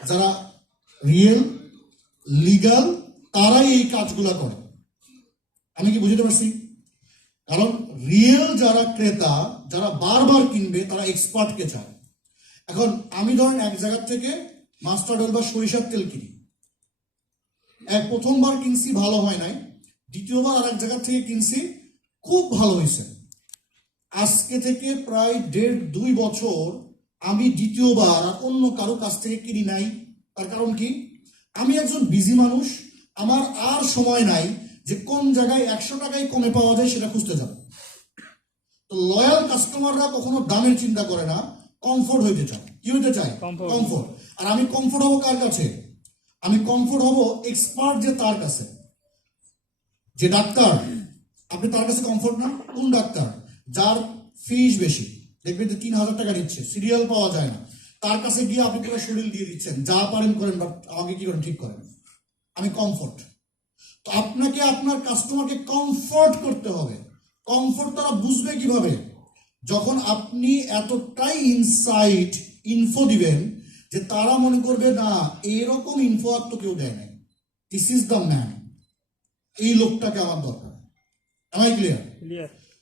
যারা রিয়েল লিগাল তারাই এই কাজগুলা করে। আমি কি বুঝতে পারছি? কারণ রিয়েল যারা ক্রেতা, যারা বারবার কিনবে, তারা এক্সপার্টকে চায়। এখন আমি ধরেন এক জায়গা থেকে মাস্টার্ড অয়েল বা সরিষার তেল কিনি, প্রথমবার কিনছি ভালো হয় নাই, দ্বিতীয়বার আর এক জায়গা থেকে কিনছি খুব ভালো হয়েছে। আজকে থেকে প্রায় 1.5-2 বছর আমি দ্বিতীয়বার আর অন্য কারো কাছ থেকে কিনি নাই। তার কারণ কি? আমি একজন বিজি মানুষ, আমার আর সময় নাই যে কোন জায়গায় 100 টাকায় কমে পাওয়া যায় সেটা খুঁজতে যাব। তো লয়াল কাস্টমাররা কখনো দামের চিন্তা করে না, কমফোর্ট হইতে চায়। কি হইতে চায়? কমফোর্ট। আর আমি কমফোর্ট হবো কার কাছে? আমি কমফোর্ট হবো এক্সপার্ট যে তার কাছে। যে ডাক্তার, আপনি তার কাছে কমফোর্ট না? কোন ডাক্তার? যার ফিস বেশি, দেখবেন যে 3,000 টাকা দিচ্ছে, সিরিয়াল পাওয়া যায় না, তার কাছে গিয়ে আপনি পুরো শরীর দিয়ে দিচ্ছেন, যা পারেন করেন, বাট আমাকে কি করেন? ঠিক করেন। আমি কমফোর্ট। তো আপনাকে আপনার কাস্টমারকে কমফোর্ট করতে হবে। কমফোর্ট তারা বুঝবে কিভাবে? যখন আপনি এতটাই ইনসাইট ইনফো দিবেন যে তারা মনে করবে না এরকম ইনফো আর তো কেউ দেয় নাই, দিস ইজ দ্য ম্যান, এই লোকটাকে আমার দরকার। Am I clear?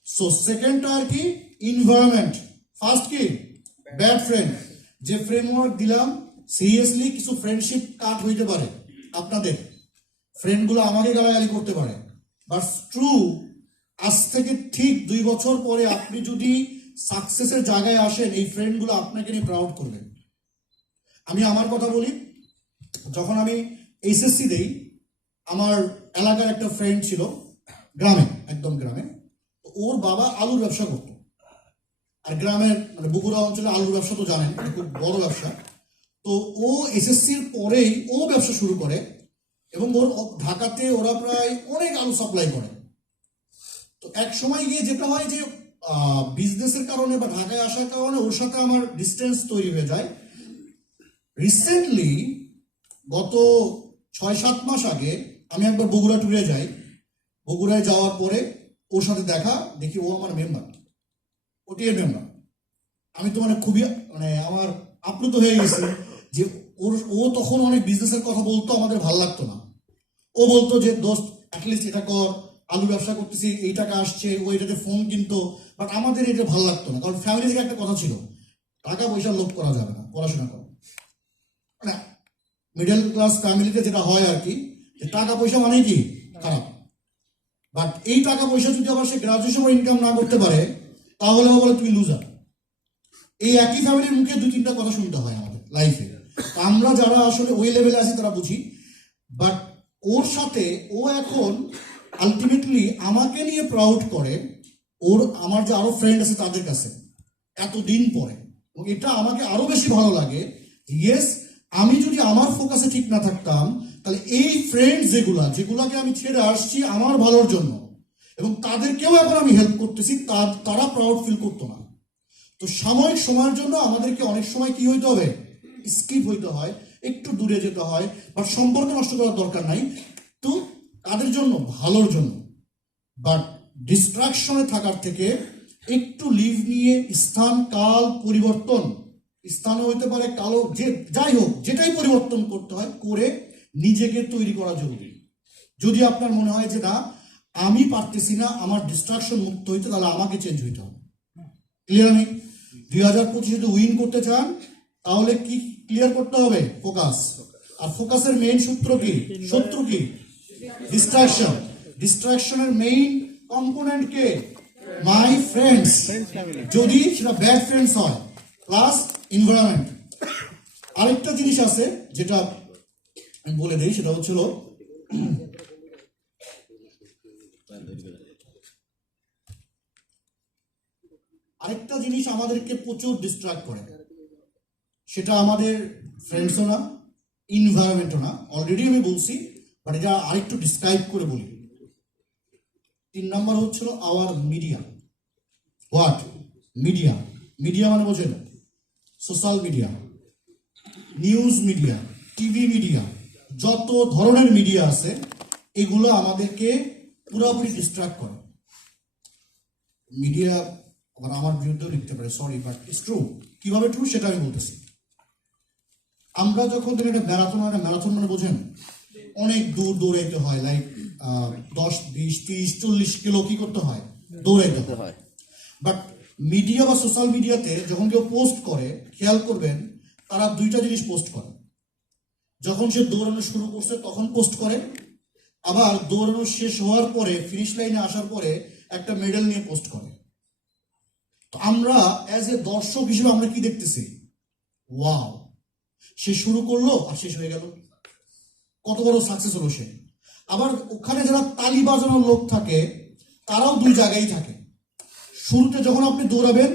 সো সেকেন্ডটা আর কি? এনভায়রনমেন্ট। ফার্স্ট কি? Bad friend. যে ফ্রেমওয়ার্ক দিলাম, সিরিয়াসলি কিছু ফ্রেন্ডশিপ কাট হইতে পারে, আপনাদের ফ্রেন্ডগুলো আমাকে গালাগালি করতে পারে, বাট ট্রু আজ থেকে ঠিক 2 বছর পরে আপনি যদি সাকসেসের জায়গায় আসেন, এই ফ্রেন্ডগুলো আপনাকে নিয়ে প্রাউড করবেন। আমি আমার কথা বলি, যখন আমি এইচএসসি দেই, আমার এলাকার একটা ফ্রেন্ড ছিল, গ্রামে, একদম গ্রামে। ওর বাবা আলুর ব্যবসা করত, আর গ্রামের মানে বগুড়া অঞ্চলে আলুর ব্যবসা তো জানেন, খুব বড় ব্যবসা। তো ও এসএসসির পরেই ও ব্যবসা শুরু করে, এবং ওর ঢাকাতে ওরা প্রায় অনেক আলু সাপ্লাই করে। তো এক সময় গিয়ে যেটা হয় যে বিজনেসের কারণে বা ঢাকায় আসার কারণে ওর সাথে আমার ডিস্টেন্স তৈরি হয়ে যায়। রিসেন্টলি গত 6-7 মাস আগে আমি একবার বগুড়া ট্যুরে যাই। বগুড়ায় যাওয়ার পরে ওর সাথে দেখা, দেখি ও আমার মেম্বার, ওটিএর মেম্বার। আমি তো মানে খুবই মানে আমার আপ্লুত হয়ে গেছি যে ও তখন অনেক বিজনেসের কথা বলতো, আমাদের ভালো লাগতো না। ও বলতো যে দোস্ত অ্যাটলিস্ট এটা কর, আলু ব্যবসা করতেছি, এই টাকা আসছে, ও এটাতে ফোন কিনতো, বাট আমাদের এটা ভালো লাগতো না। কারণ ফ্যামিলি থেকে একটা কথা ছিল, টাকা পয়সা লোভ করা যাবে না, পড়াশোনা করো। মানে মিডল ক্লাস ফ্যামিলিতে যেটা হয় আর কি, যে টাকা পয়সা মানে কি খারাপ, বাট এই টাকা পয়সা যদি আবার সে গ্রাজুয়েশন ইনকাম না করতে পারে, তাহলে বলে তুমি লুজার। এই একই ফ্যামিলির মুখে 2-3টা কথা শুনতে হয় আমাদের লাইফে। আমরা যারা আসলে ওই লেভেলে আছি তারা বুঝি, বাট ওর সাথে ও এখন আলটিমেটলি আমাকে নিয়ে প্রাউড করে ওর আমার যে আরো ফ্রেন্ড আছে তাদের কাছে এতদিন পরে। এবং এটা আমাকে আরো বেশি ভালো লাগে। ইয়েস, আমি যদি আমার ফোকাসে ঠিক না থাকতাম তাহলে এই ফ্রেন্ড যেগুলাকে আমি ছেড়ে আসছি আমার ভালোর জন্য এবং তাদেরকেও এখন আমি হেল্প করতেছি, তারা প্রাউড ফিল করতো না। তো সাময়িক সময়ের জন্য আমাদেরকে অনেক সময় কি হইতে হবে, স্কিপ হইতে হয়, একটু দূরে যেতে হয়, বাট সম্পর্ক নষ্ট করার দরকার নাই, তো তাদের জন্য ভালোর জন্য। বাট ডিস্ট্রাকশনে থাকার থেকে একটু লিভ নিয়ে স্থান কাল পরিবর্তন, স্থানে হইতে পারে কালো, যে যাই হোক যেটাই পরিবর্তন করতে হয় করে নিজেকে তৈরি করা জরুরি। যদি আপনার মনে হয় যে না আমি পারতেছি না আমার ডিস্ট্রাকশন মুক্ত হইতে, তাহলে আমাকে চেঞ্জ হইতে হবে। ক্লিয়ার? আমি 2025 যদি উইন করতে চান তাহলে কি ক্লিয়ার করতে হবে? ফোকাস। আর ফোকাসের মেইন সূত্র কি, শত্রু কি? ডিস্ট্রাকশন। ডিস্ট্রাকশনের মেইন কম্পোনেন্ট কে? মাই ফ্রেন্ডস, যদি সেটা ব্যাড ফ্রেন্ডস হয়, প্লাস এনভায়রনমেন্ট। আরেকটা জিনিস আছে যেটা আমি বলে দিই, সেটা হচ্ছিল আরেকটা জিনিস আমাদেরকে প্রচুর ডিস্ট্রাক্ট করে, সেটা আমাদের ফ্রেন্ডসও না, এনভায়রনমেন্টও না। অলরেডি আমি বলছি, বাট এটা আরেকটু ডিসক্রাইব করে বলি। 3 নাম্বার হচ্ছিল our media. What? Media. Media মানে বোঝেন? Social media, news media, TV media, যত ধরনের মিডিয়া আছে এগুলো আমাদেরকে পুরোপুরি ডিস্ট্রাক্ট করে। মিডিয়া আবার আমার বিরুদ্ধেও লিখতে পারে, সরি, বাট ইটস ট্রু। কিভাবে ট্রু সেটা আমি বলতেছি। আমরা যখন একটা ম্যারাথন মানে বোঝেন, অনেক দূর দৌড়াইতে হয়, লাইক 10, 20, 30, 40 কিলো কি করতে হয়, দৌড়াইতে হয়। বাট মিডিয়া বা সোশ্যাল মিডিয়াতে যখন কেউ পোস্ট করে, খেয়াল করবেন তারা দুইটা জিনিস পোস্ট করে। যখন সে দৌড়ানো শুরু করছে তখন পোস্ট করে, আবার দৌড়ানো শেষ হওয়ার পরে ফিনিশ লাইনে আসার পরে একটা মেডেল নিয়ে পোস্ট করে। তো আমরা অ্যাজ এ দর্শক হিসেবে আমরা কি দেখতেছি? ওয়াও, সে শুরু করলো আর শেষ হয়ে গেল, কত বড় সাকসেস হলো সে। আবার ওখানে যারা তালি বাজানোর লোক থাকে তারাও দুই জায়গায় থাকে। শুরুতে যখন আপনি দৌড়াবেন,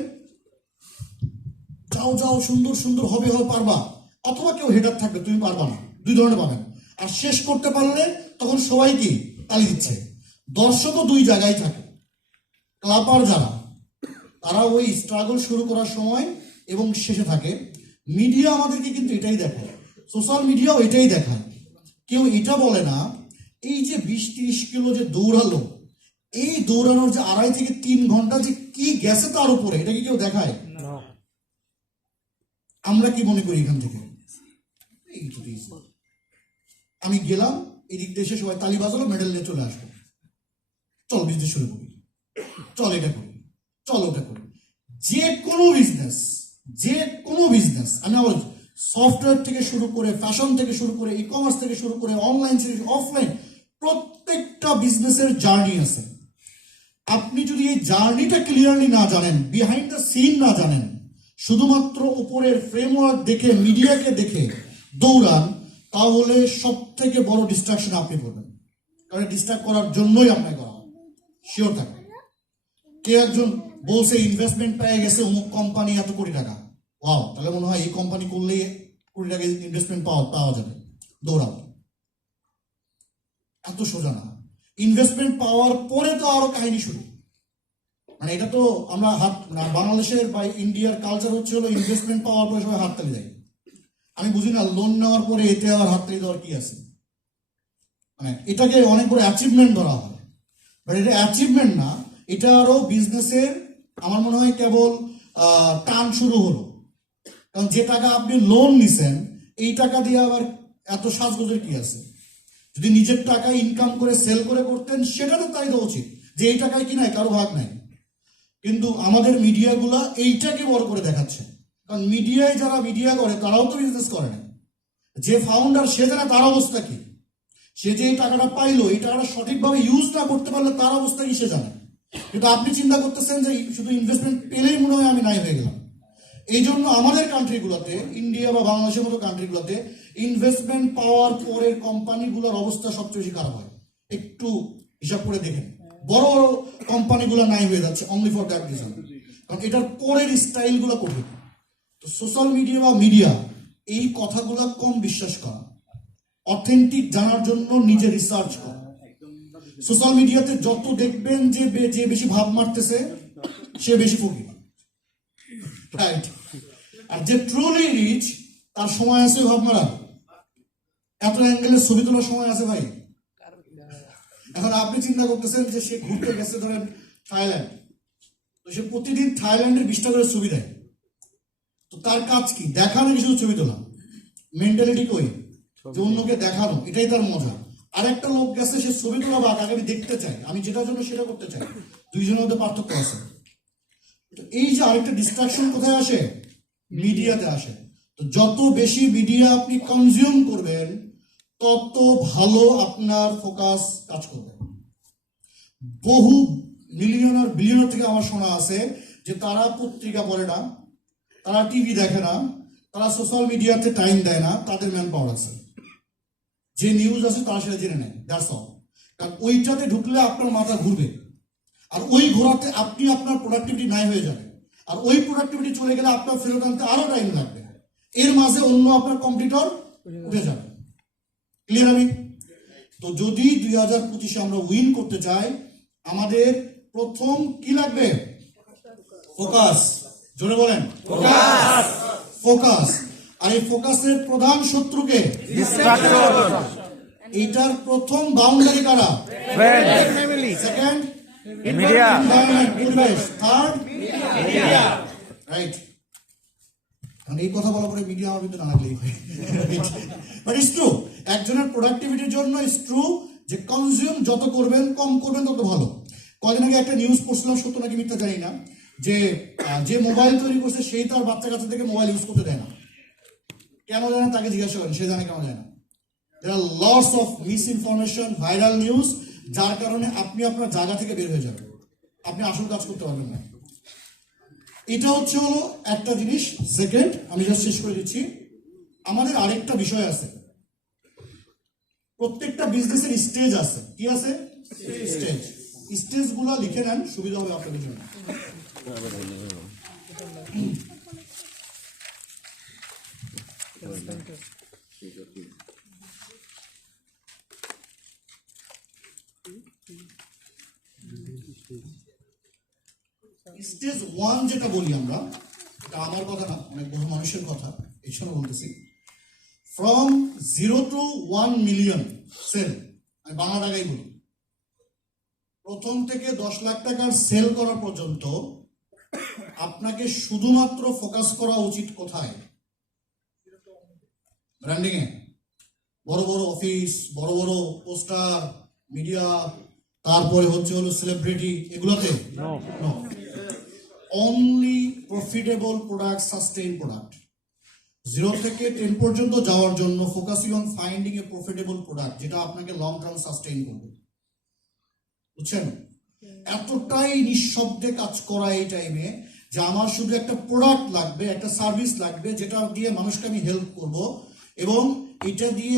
যাও যাও সুন্দর সুন্দর হবে, পারবা, অথবা কেউ হেডার থাকবে তুমি পারবা না, দুই ধরনের পাবেন। আর শেষ করতে পারলে তখন সবাই কি তালি দিচ্ছে। দর্শকও দুই জায়গায় থাকে। ক্লাপার যারা, তারা ওই স্ট্রাগল শুরু করার সময় এবং শেষে থাকে। মিডিয়া আমাদেরকে কিন্তু এটাই দেখায়, সোশ্যাল মিডিয়াও এটাই দেখায়। কেউ এটা বলে না এই যে 20-30 কিলো যে দৌড়ালো, এই দৌড়ানোর যে 2.5 থেকে 3 ঘন্টা যে কি গেছে তার উপরে, এটা কি কেউ দেখায়? আমরা কি মনে করি এখান থেকে আমি গেলাম, এই দিক দেশে সবাই তালি বাজালো, মেডেল নিয়ে চলে আসবো, চল বিজনেস শুরু করি, চল এটা করি, চল ওটা করি। যে কোনো বিজনেস আমি আবার সফটওয়্যার থেকে শুরু করে, ফ্যাশন থেকে শুরু করে, ই কমার্স থেকে শুরু করে, অনলাইন থেকে অফলাইন, প্রত্যেকটা বিজনেসের জার্নি আছে। আপনি যদি এই জার্নিটা ক্লিয়ারলি না জানেন, বিহাইন্ড দ্য সিন না জানেন, শুধুমাত্র উপরের ফ্রেমওয়ার্ক দেখে, মিডিয়াকে দেখে দৌড়ান, তাহলে সব থেকে বড় ডিস্ট্রাকশন আপনি করবেন। কারণ ডিস্ট্রাক্ট করার জন্যই আপনাকে করা হবে, শিওর থাকবে। কে একজন বলছে ইনভেস্টমেন্ট পেয়ে গেছে অমুক কোম্পানি এত কোটি টাকা, ওয়াও, তাহলে মনে হয় এই কোম্পানি করলে কোটি টাকা ইনভেস্টমেন্ট পাওয়া যাবে, দৌড়াও। এত সোজা না। ইনভেস্টমেন্ট পাওয়ার পরে তো আরো কাহিনী শুরু। মানে এটা তো আমরা বাংলাদেশের বা ইন্ডিয়ার কালচার হচ্ছে হলো ইনভেস্টমেন্ট পাওয়ার পরে সবাই হাততালি দেয়। আমি বুঝি না লোন নেওয়ার পরে এতে আবার হাততালি দেওয়ার কি আছে। মানে এটাকে অনেক বড় অ্যাচিভমেন্ট ধরা হয়, বাট এটা অ্যাচিভমেন্ট না, এটা আরো বিজনেসের আমার মনে হয় কেবল টান শুরু হলো। কারণ যে টাকা আপনি লোন নিছেন, এই টাকা দিয়ে আবার এত সাজগোজের কি আছে? যদি নিজের টাকা ইনকাম করে সেল করে করতেন সেটা তো তাই দেওয়া উচিত, যে এই টাকায় কি নাই, কারো ভাগ নাই। কিন্তু আমাদের মিডিয়াগুলা এইটাকে বড় করে দেখাচ্ছে। কারণ মিডিয়ায় যারা মিডিয়া করে তারাও তো বিজনেস করে না। যে ফাউন্ডার সে জানে তার অবস্থা কি, সে যে এই টাকাটা পাইলো, এই টাকাটা সঠিকভাবে ইউজ না করতে পারলে তার অবস্থা কি সে জানে। কিন্তু আপনি চিন্তা করতেছেন যে শুধু ইনভেস্টমেন্ট পেলেই মনে হয় আমি নাই হয়ে গেলাম। এই জন্য আমাদের কান্ট্রিগুলোতে, ইন্ডিয়া বা বাংলাদেশের মতো কান্ট্রিগুলোতে ইনভেস্টমেন্ট পাওয়ার পরের কোম্পানিগুলোর অবস্থা সবচেয়ে বেশি খারাপ হয়। একটু হিসাব করে দেখেন, বড় বড় কোম্পানিগুলো নাই হয়ে যাচ্ছে অনলি ফর দ্যাট রিজন, কারণ এটার পরের স্টাইলগুলো কঠিন। তো সোশ্যাল মিডিয়া বা মিডিয়া এই কথাগুলো কম বিশ্বাস করা, অথেন্টিক জানার জন্য নিজে রিসার্চ করা। সোশ্যাল মিডিয়াতে যত দেখবেন যে বেশি ভাব মারতেছে সে বেশি ফকির, রাইট? আর যে ট্রুলি রিচ তার সময় আছে ভাব মারা, এত অ্যাঙ্গেলের ছবি তোলার সময় আছে ভাই? এখন আপনি চিন্তা করতেছেন যে সে ঘুরতে গেছে ধরেন থাইল্যান্ড, তো সে প্রতিদিন থাইল্যান্ডের 20টা করে ছবি দেয়, তো তার কাজ কি? দেখানো কিছু ছবি তোলা, মেন্টালিটি কই যে অন্যকে দেখানো, এটাই তার মজা। আর একটা লোক গেছে সে ছবি তোলা বা আগে আমি দেখতে চাই, আমি যেটার জন্য সেটা করতে চাই, দুইজনের মধ্যে পার্থক্য আছে। তো এই যে আরেকটা ডিস্ট্রাকশন কোথায় আসে? মিডিয়াতে আসে। তো যত বেশি মিডিয়া আপনি কনজিউম করবেন তত ভালো আপনার ফোকাস কাজ করবে। বহু মিলিয়নার বিলিয়নার থেকে আমার শোনা আছে যে তারা পত্রিকা পড়ে না, তারা টিভি দেখে না, তারা সোশ্যাল মিডিয়াতে টাইম দেয় না, তাদের ম্যান পাওয়ার আছে, যে নিউজ আছে তারা সেটা জেনে নেয়, দ্যাটস অল। কারণ ওইটাতে ঢুকলে আপনার মাথা ঘুরবে, আর ওই ঘোরাতে আপনি আপনার প্রোডাক্টিভিটি নাই হয়ে যাবে, আর ওই প্রোডাক্টিভিটি চলে গেলে আপনার ফেরত আনতে আরো টাইম লাগবে, এর মাঝে অন্য আপনার কম্পিউটার উঠে যাবে। ক্লিয়ার আমি? তো যদি 2025-এ আমরা উইন করতে চাই, আমাদের প্রথম কি লাগবে? ফোকাস। জোরে বলেন, ফোকাস। আর এই ফোকাসের প্রধান শত্রুকে, এটার প্রথম বাউন্ডারি কারা? সেকেন্ড মিডিয়া, পরিবেশ, থার্ড রাইট। কারণ এই কথা বলার পরে মিডিয়া আমার কিন্তু না লাগলেই হয়, বাট ইটস ট্রু। একজনের প্রোডাক্টিভিটির জন্য ইটস ট্রু যে কনজিউম যত করবেন, কম করবেন তত ভালো। কদিন আগে একটা নিউজ পড়ছিলাম, সত্য নাকি মিথ্যা জানি না, যে মোবাইল তৈরি করছে সেই তার বাচ্চা কাচ্চা থেকে মোবাইল ইউজ করতে দেয় না। কেন জানে? তাকে জিজ্ঞাসা করেন, সে জানে কেন যায় না। there are lots of misinformation, viral news, যার কারণে আপনি আপনার জায়গা থেকে বের হয়ে যাবেন, আপনি আসল কাজ করতে পারবেন না। এটা হচ্ছে হলো একটা জিনিস। সেকেন্ড, আমি জাস্ট শেষ করে দিচ্ছি, আমাদের আরেকটা বিষয় আছে, প্রত্যেকটা বিজনেসের স্টেজ আছে। কি আছে? স্টেজ। স্টেজগুলো লিখে নেন, সুবিধা হবে আপনাদের জন্য। স্টেজ 1 যেটা বলি আমরা, এটা আমার কথা না, অনেক বহু মানুষের কথা, এই জন্য বলতেছি। ফ্রম 0 to 1 মিলিয়ন সেল, আমি বাংলা টাকাই বলি, প্রথম থেকে 10 লাখ টাকার সেল করা পর্যন্ত আপনাকে শুধুমাত্র ফোকাস করা উচিত কোথায়? ব্র্যান্ডিং এ, বড় বড় অফিস, বড় বড় পোস্টার, মিডিয়া, তারপরে হচ্ছে হলো সেলিব্রিটি, এগুলোতে no. Only profitable product, sustain product. 0 থেকে 10 পর্যন্ত যাওয়ার জন্য focusing on finding a profitable product, যেটা আপনাকে লং টার্ম সাস্টেইন করবে। বুঝছেন? এতটাই নিঃশব্দে কাজ করা এই টাইমে যে আমার শুধু একটা প্রোডাক্ট লাগবে, একটা সার্ভিস লাগবে, যেটা দিয়ে মানুষকে আমি হেল্প করব, এবং এটা দিয়ে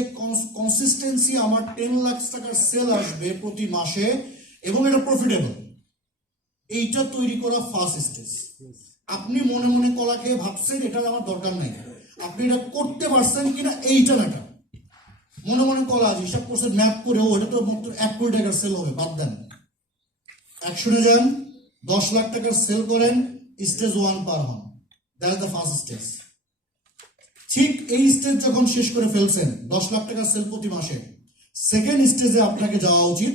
কনসিস্টেন্সি আমার 10 লাখ টাকার সেল আসবে প্রতি মাসে, এবং এটা প্রফিটেবল। এইটা তৈরি করা ফার্স্ট স্টেজ। আপনি মনে মনে কলা খেয়ে ভাবছেন এটা আমার দরকার নাই, আপনি এটা করতে পারছেন কিনা এইটা না, এটা মনে মনে কলা হিসাব করছেন, ম্যাপ করে, ওটা তো মাত্র 1 কোটি টাকার সেল হবে, বাদ দেন, অ্যাকশনে যান, 10 লাখ টাকার সেল করেন, স্টেজ 1 পার হন। That's the first stage. ঠিক এই স্টেজ যখন শেষ করে ফেলছেন, 10 লাখ টাকার সেল প্রতি মাসে, সেকেন্ড স্টেজে আপনাকে যাওয়া উচিত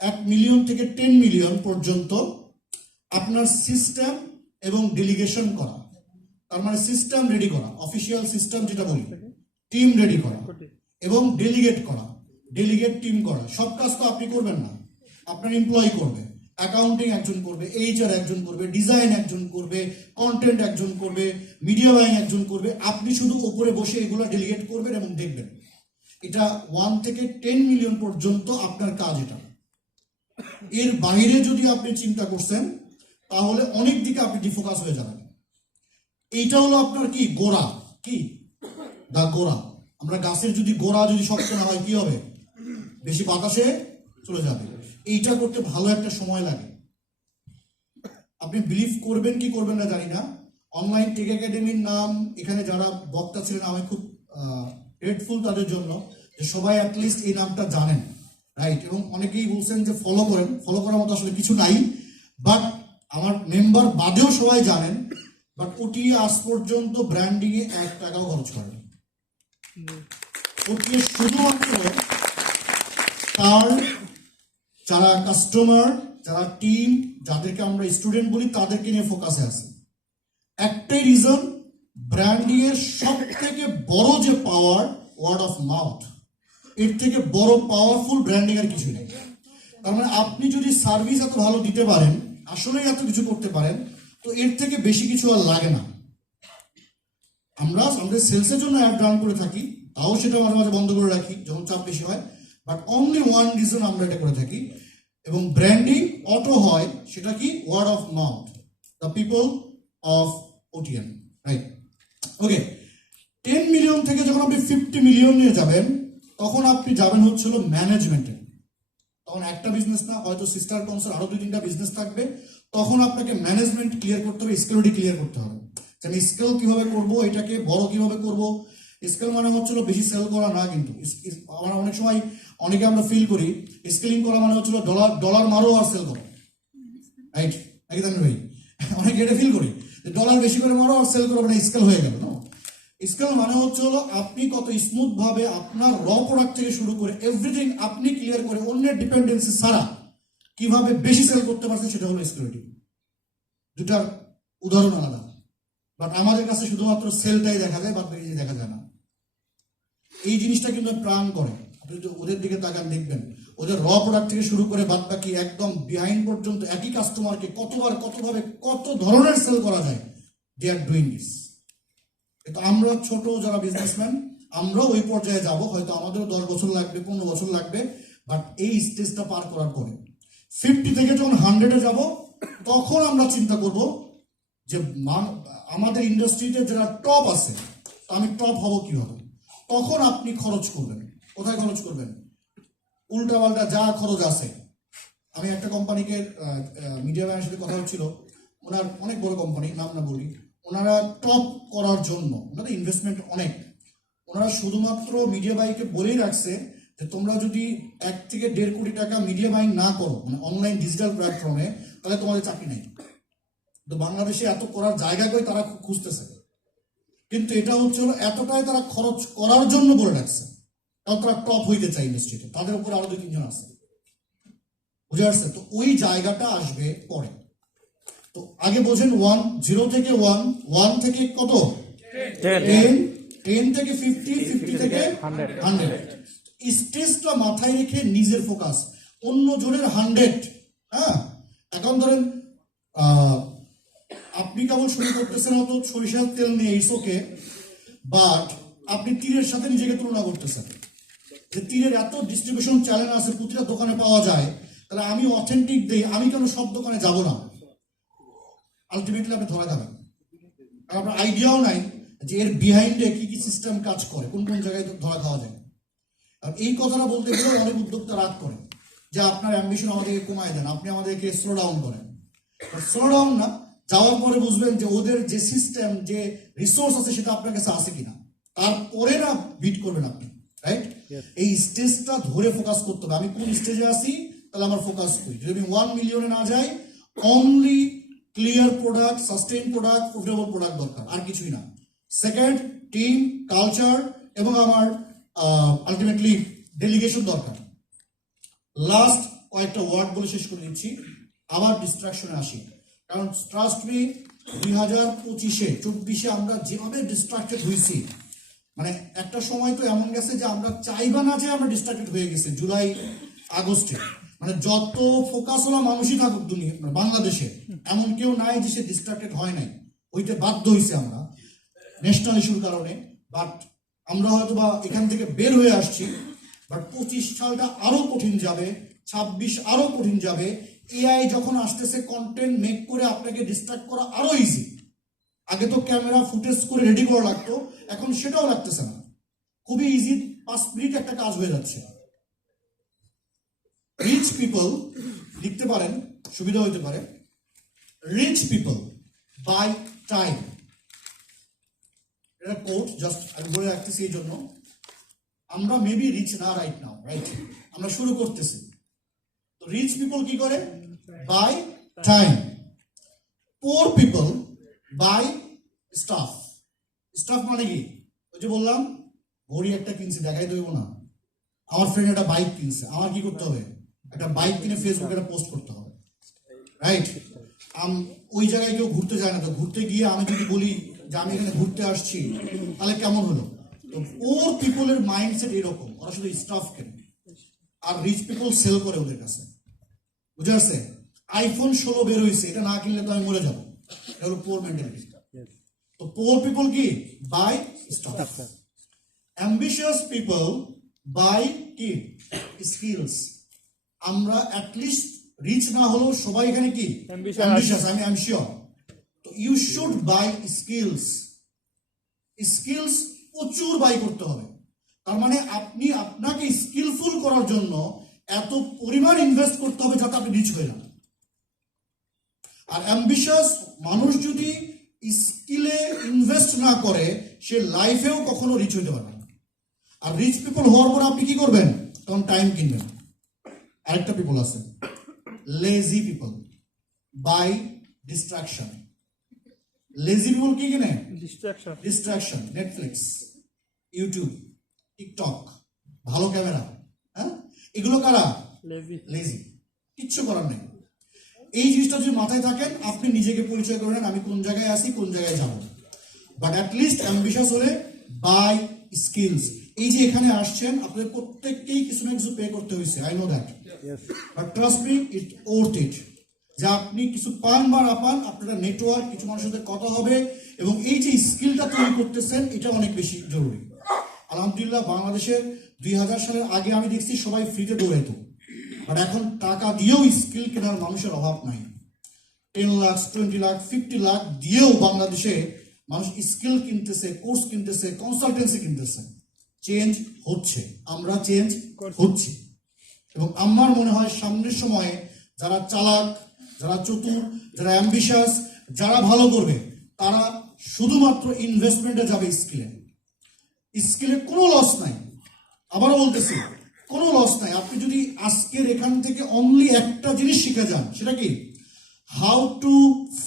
1 মিলিয়ন থেকে 10 মিলিয়ন পর্যন্ত আপনার সিস্টেম এবং ডেলিগেশন করা। তার মানে সিস্টেম রেডি করা, অফিসিয়াল সিস্টেম যেটা বলি, টিম রেডি করা, এবং ডেলিগেট করা, ডেলিগেট টিম করা। সব কাজ তো আপনি করবেন না, আপনার এমপ্লয়ি করবে, অ্যাকাউন্টিং একজন করবে, এইচআর একজন করবে, ডিজাইন একজন করবে, কন্টেন্ট একজন করবে, মিডিয়া বাইং একজন করবে। আপনি শুধু উপরে বসে এগুলো ডেলিগেট করবেন এবং দেখবেন। এটা 1 থেকে 10 মিলিয়ন পর্যন্ত আপনার কাজ এটা। এর বাইরে যদি আপনি চিন্তা করছেন তাহলে অনেক দিকে আপনি ডিফোকাস হয়ে যাবেন। এইটা হলো আপনার কি গোড়া, কি দা গোড়া। আমরা গাছের যদি গোড়া যদি শক্ত না হয় কি হবে, বেশি বাতাসে চলে যাবে। এইটা করতে ভালো একটা সময় লাগে। আপনি বিলিভ করবেন কি করবেন না জানি না, অনলাইন টেক একাডেমির নাম এখানে যারা বক্তা ছিলেন আমি খুব গ্রেটফুল তাদের জন্য যে সবাই অ্যাটলিস্ট এই নামটা জানেন, রাইট? এবং অনেকেই বলছেন যে ফলো করেন, ফলো করার মতো আসলে কিছু নাই, বাট আমার মেম্বার বাদেও সবাই জানেন। বাট ওটি আজ পর্যন্ত ব্র্যান্ডিং এ 1 টাকাও খরচ করেন। ওটি শুধুমাত্র তার যারা কাস্টমার, যারা টিম, যাদেরকে আমরা স্টুডেন্ট বলি তাদেরকে নিয়ে ফোকাসে আছে। একটাই রিজন, ব্র্যান্ডিং এর সব থেকে বড় যে পাওয়ার, ওয়ার্ড অফ মাউথ। এর থেকে বড় পাওয়ারফুল ব্র্যান্ডিং আর কিছু নেই। তার মানে আপনি যদি সার্ভিস এত ভালো দিতে পারেন, আসলেই এত কিছু করতে পারেন, তো এর থেকে বেশি কিছু আর লাগে না। আমরা আমাদের সেলসের জন্য অ্যাড রান করে থাকি, তাও সেটা মাঝে মাঝে বন্ধ করে রাখি যখন চাপ বেশি হয়, বাট অনলি ওয়ান রিজন আমরা এটা করে থাকি। এবং ব্র্যান্ডিং অটো হয়, সেটা কি word of mouth, the people of OTN, right? Okay, 10 million থেকে যখন আপনি 50 মিলিয়ন নিয়ে যাবেন, তখন আপনি যাবেন হচ্ছিল ম্যানেজমেন্টে। তখন একটা বিজনেস না, হয়তো সিস্টার কনসার্ন আরো 2-3টা বিজনেস থাকবে। তখন আপনাকে ম্যানেজমেন্ট ক্লিয়ার করতে হবে, স্কেলটি ক্লিয়ার করতে হবে। আমি স্কেল কিভাবে করব, এটাকে বড় কিভাবে করব। স্কেল মানে হচ্ছিল বেশি সেল করা না, কিন্তু আমরা অনেক সময় অনেকে আমরা ফিল করি স্কেলিং করা মানে হচ্ছিল ডলার মারো আর সেল করো, রাইট? নাকি তাই ভাই? অনেকে এটা ফিল করি ডলার বেশি করে মারো আর সেল করো, মানে স্কেল হয়ে গেল না। স্কেল মানে হচ্ছে হলো আপনি কত স্মুথ ভাবে আপনার র প্রোডাক্ট থেকে শুরু করে এভরিথিং আপনি ক্লিয়ার করে অন্যের ডিপেন্ডেন্সি ছাড়া কিভাবে বেশি সেল করতে পারছেন, সেটা হলো স্কেলিটি। দুটার উদাহরণ আলাদা, বাট আমাদের কাছে শুধুমাত্র সেলটাই দেখা যায়, বাদ বাকি দেখা যায় না। এই জিনিসটা কিন্তু প্রাণ করে। আপনি যদি ওদের দিকে তাকান দেখবেন, ওদের র প্রোডাক্ট থেকে শুরু করে বাদ বাকি একদম বিহাইন্ড পর্যন্ত একই কাস্টমারকে কতবার কতভাবে কত ধরনের সেল করা যায়, দে আর ডুইং দিস। কিন্তু আমরা ছোট যারা বিজনেসম্যান, আমরা ওই পর্যায়ে যাব, হয়তো আমাদেরও 10 বছর লাগবে, 15 বছর লাগবে, বাট এই স্টেজটা পার করার পরে 50 থেকে যখন 100-এ যাব, তখন আমরা চিন্তা করব যে আমাদের ইন্ডাস্ট্রিতে যারা টপ আছে, আমি টপ হব কিভাবে। তখন আপনি খরচ করবেন, কোথায় খরচ করবেন? উল্টা পাল্টা যা খরচ আছে। আমি একটা কোম্পানিকে মিডিয়া ম্যানের সাথে কথা হচ্ছিল, ওনার অনেক বড় কোম্পানি, নাম না বলি, ওনারা টপ করার জন্য ওনাদের ইনভেস্টমেন্ট অনেক। ওনারা শুধুমাত্র মিডিয়া বাইকে বলেই রাখছে যে তোমরা যদি 1 থেকে 1.5 কোটি টাকা মিডিয়া বাইং না করো, মানে অনলাইন ডিজিটাল প্ল্যাটফর্মে, তাহলে তোমাদের চাকরি নেই। তো বাংলাদেশে এত করার জায়গা করে তারা খুঁজতেছে, কিন্তু এটা হচ্ছে এতটাই তারা খরচ করার জন্য বলে রাখছে, কারণ তারা টপ হইতে চায় ইন্ডাস্ট্রিতে, তাদের উপরে আরো 2-3 জন আছে, বুঝে আসছে? তো ওই জায়গাটা আসবে পরে। তো আগে বোঝেন 0 থেকে 1 থেকে কত, 10 থেকে 50, 50 থেকে 100। স্টেজটা মাথায় রেখে নিজের ফোকাস, অন্য জনের 100। হ্যাঁ, এখন ধরেন আপনি কেবল শুরু করতেছেন অত সরিষার তেল নিয়ে, ইটস ওকে, বাট আপনি তীরের সাথে নিজেকে তুলনা করতেছেন যে তীরের এত ডিস্ট্রিবিউশন চ্যানেল আছে, প্রতিটা দোকানে পাওয়া যায়, তাহলে আমি অথেন্টিক দেই, আমি কেন সব দোকানে যাব না? আলটিমেটলি আপনি ধরা যাবেন, কারণ আপনার আইডিয়াও নাই যে এর বিহাইন্ডে কি কি সিস্টেম কাজ করে, কোন কোন জায়গায় ধরা খাওয়া যায়। আর এই কথাটা বলতে গেলে অনেক উদ্যোক্তা রাগ করে যে আপনার অ্যাম্বিশন আমাদেরকে কমায় দেন, আপনি আমাদেরকে স্লো ডাউন করেন। স্লো ডাউন না, যাওয়ার পরে বুঝবেন যে ওদের যে সিস্টেম, যে রিসোর্স আছে, সেটা আপনার কাছে আছে কিনা, তারপরে না বিট করবেন আপনি, রাইট? এই স্টেজটা ধরে ফোকাস করতে হবে, আমি কোন স্টেজে আছি, তাহলে আমার ফোকাস করি। যদি আমি 1 মিলিয়নে না যাই, only clear product, sustain product, profitable product দরকার, আর কিছুই না। সেকেন্ড, টিম, কালচার এবং আমার আলটিমেটলি ডেলিগেশন দরকার। লাস্ট কয়েকটা ওয়ার্ড বলে শেষ করে দিচ্ছি, আবার ডিস্ট্রাকশনে আসি। কারণ ট্রাস্ট মি, 2025-24 আমরা যেভাবে ডিস্ট্রাক্টেড হয়েছি, মানে একটা সময় তো এমন গেছে যে আমরা চাইবা না যে আমরা ডিস্ট্রাক্টেড হয়ে গেছি। জুলাই আগস্টে মানে যত ফোকাস হলো মানুষই থাকুক দুনিয়া, মানে বাংলাদেশে এমন কেউ নাই যে সে ডিস্ট্রাক্টেড হয় নাই, হইতে বাধ্য হয়েছে আমরা ন্যাশনাল ইস্যুর কারণে। বাট আমরা হয়তো বা এখান থেকে বের হয়ে আসছি, বাট 25 সালটা আরো কঠিন যাবে, 26 আরো কঠিন যাবে। এআই যখন আসতেছে, কন্টেন্ট মেক করে আপনাকে ডিস্ট্রাক্ট করা আরো ইজি, আগে তো ক্যামেরা ফুটেজ করে রেডি করা লাগতো, এখন সেটাও লাগতেছে না, খুবই ইজি, 5 মিনিট একটা কাজ হয়ে যাচ্ছে। রিচ পিপল লিখতে পারেন, সুবিধা হইতে পারে। রিচ পিপল বাই টাইম, এটা কোট, জাস্ট আমি বলে রাখতেছি এই জন্য। আমরা মেবি রিচ না রাইট নাও, রাইট, আমরা শুরু করতেছি। তো রিচ পিপল কি করে? Buy time. Poor people buy stuff. Stuff মানে কি? ওই যে বললাম ঘড়ি একটা কিনছে, দেখাই দেব না। আমার ফ্রেন্ড একটা বাইক কিনছে, আমার কি করতে হবে? একটা বাইক কিনে ফেসবুকে একটা পোস্ট করতে হবে, রাইট? ওই জায়গায় কেউ ঘুরতে যায় না, তো ঘুরতে গিয়ে আমি যদি বলি যে আমি এখানে ঘুরতে আসছি, তাহলে কেমন হলো? তো পোর পিপলের মাইন্ডসেট এরকম, ওরা শুধু স্টাফ কেনে, আর রিচ পিপল সেল করে ওদের কাছে, বুঝে আসছে? আইফোন 16 বের হয়েছে, এটা না কিনলে তো আমি মরে যাবো, এটা হলো পোর মেন্টালিটি। তো পোর পিপল কি? Buy stuff. Ambitious people buy কি? স্কিলস। আমরা অ্যাটলিস্ট রিচ না হলেও সবাই এখানে কি? অ্যাম্বিশিয়াস, আমি শিওর। তো you should buy skills. Skills প্রচুর বাই করতে হবে। তার মানে আপনি আপনাকে স্কিলফুল করার জন্য এত পরিমাণ ইনভেস্ট করতে হবে যাতে আপনি রিচ হয়ে যান। আর অ্যাম্বিশিয়াস মানুষ যদি স্কিলে ইনভেস্ট না করে, সে লাইফেও কখনো রিচ হইতে পারবে না। আর রিচ পিপল হওয়ার পর আপনি কি করবেন? তখন টাইম কিনবেন। আরেকটা পিপল আছে, lazy people buy distraction. Lazy people কি কিনে? ডিস্ট্রাকশন। নেটফ্লিক্স, ইউটিউব, টিকটক, ভালো ক্যামেরা, হ্যাঁ, এগুলো কারা? লেজি। কিচ্ছু করার নেই। এই জিনিসটা যদি মাথায় থাকেন, আপনি নিজেকে পরিচয় করে নেন, আমি কোন জায়গায় আছি, কোন জায়গায় যাব। বাট অ্যাটলিস্ট অ্যাম্বিশাস হলে বাই স্কিলস। এই যে এখানে আসছেন, আপনাদের প্রত্যেককেই কিছু না কিছু পে করতে হয়েছে, I know that, but trust me, it worth it. যে আপনি কিছু পান বা না পান, আপনারা নেটওয়ার্ক, কিছু মানুষের সাথে কথা হবে, এবং এই যে স্কিলটা তৈরি করতেছেন, এটা অনেক বেশি জরুরি। আলহামদুলিল্লাহ, বাংলাদেশের 2000 সালের আগে আমি দেখছি সবাই ফ্রিতে দৌড়াইতো, বাট এখন টাকা দিয়েও স্কিল কেনার মানুষের অভাব নাই। 10 লাখ, 20 লাখ, 50 লাখ দিয়েও বাংলাদেশে মানুষ স্কিল কিনতেছে, কোর্স কিনতেছে, কনসালটেন্সি কিনতেছে। চেঞ্জ হচ্ছে, আমরা চেঞ্জ হচ্ছি। এবং আমার মনে হয় সামনের সময়ে যারা চালাক, যারা চতুর, যারা অ্যাম্বিশাস, যারা ভালো করবে, তারা শুধুমাত্র ইনভেস্টমেন্টে যাবে স্কিলে। স্কিলে কোনো লস নাই, আবারও বলতেছি, কোনো লস নাই। আপনি যদি আজকের এখান থেকে অনলি একটা জিনিস শিখে যান, সেটা কি? How to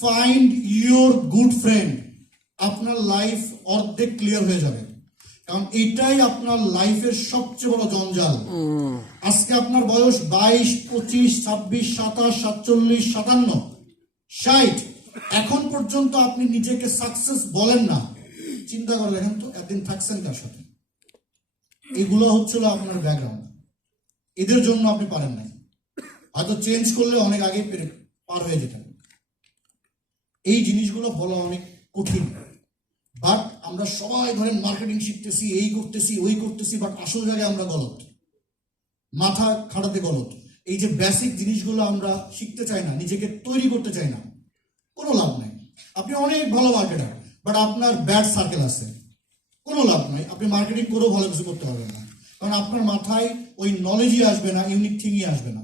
find your good friend, আপনার লাইফ অর্ধেক ক্লিয়ার হয়ে যাবে। কারণ এটাই আপনার লাইফের সবচেয়ে বড় জঞ্জাল। আজকে আপনার বয়স 22, 25, 26, 27, 47, 57, 60, এখন পর্যন্ত আপনি নিজেকে সাকসেস বলেন না। চিন্তা করে দেখেন তো, একদিন থাকছেন কার সাথে? এগুলো হচ্ছিল আপনার ব্যাকগ্রাউন্ড, এদের জন্য আপনি পারেন নাই। হয়তো চেঞ্জ করলে অনেক আগে পার হয়ে যেতেন। এই জিনিসগুলো বলা অনেক কঠিন, বাট আমরা সবাই ধরেন মার্কেটিং শিখতেছি, এই করতেছি, ওই করতেছি, বাট আসল জায়গায় আমরা গলত, মাথা খাটাতে গলত। এই যে বেসিক জিনিসগুলো আমরা শিখতে চাই না, নিজেকে তৈরি করতে চাই না, কোনো লাভ নাই। আপনি অনেক ভালো মার্কেটার, বাট আপনার ব্যাড সার্কেল আছে, কোনো লাভ নাই। আপনি মার্কেটিং করেও ভালো কিছু করতে পারবেন না, কারণ আপনার মাথায় ওই নলেজই আসবে না, ইউনিক থিংই আসবে না।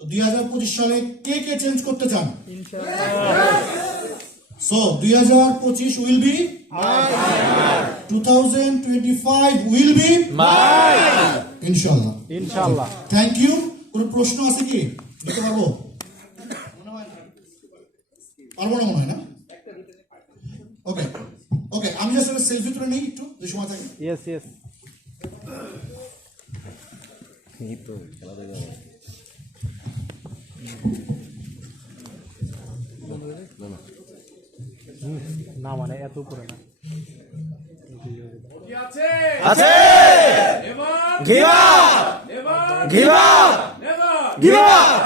তো 2025 সালে কে কে চেঞ্জ করতে চান? So 2025 will be mine. 2025 will be mine. ইনশাআল্লাহ, ইনশাআল্লাহ। Thank you. কোনো প্রশ্ন আছে কি? দিতে পারবো? পারবো না মনে হয় না? ওকে ওকে, আমি জাস্ট একটা সেলফি তুলে নেই একটু, যে সময় থাকে। Yes yes. এই তো খেলা দেখে যাবো। না মানে এত উপরে না। আছে give up give up give up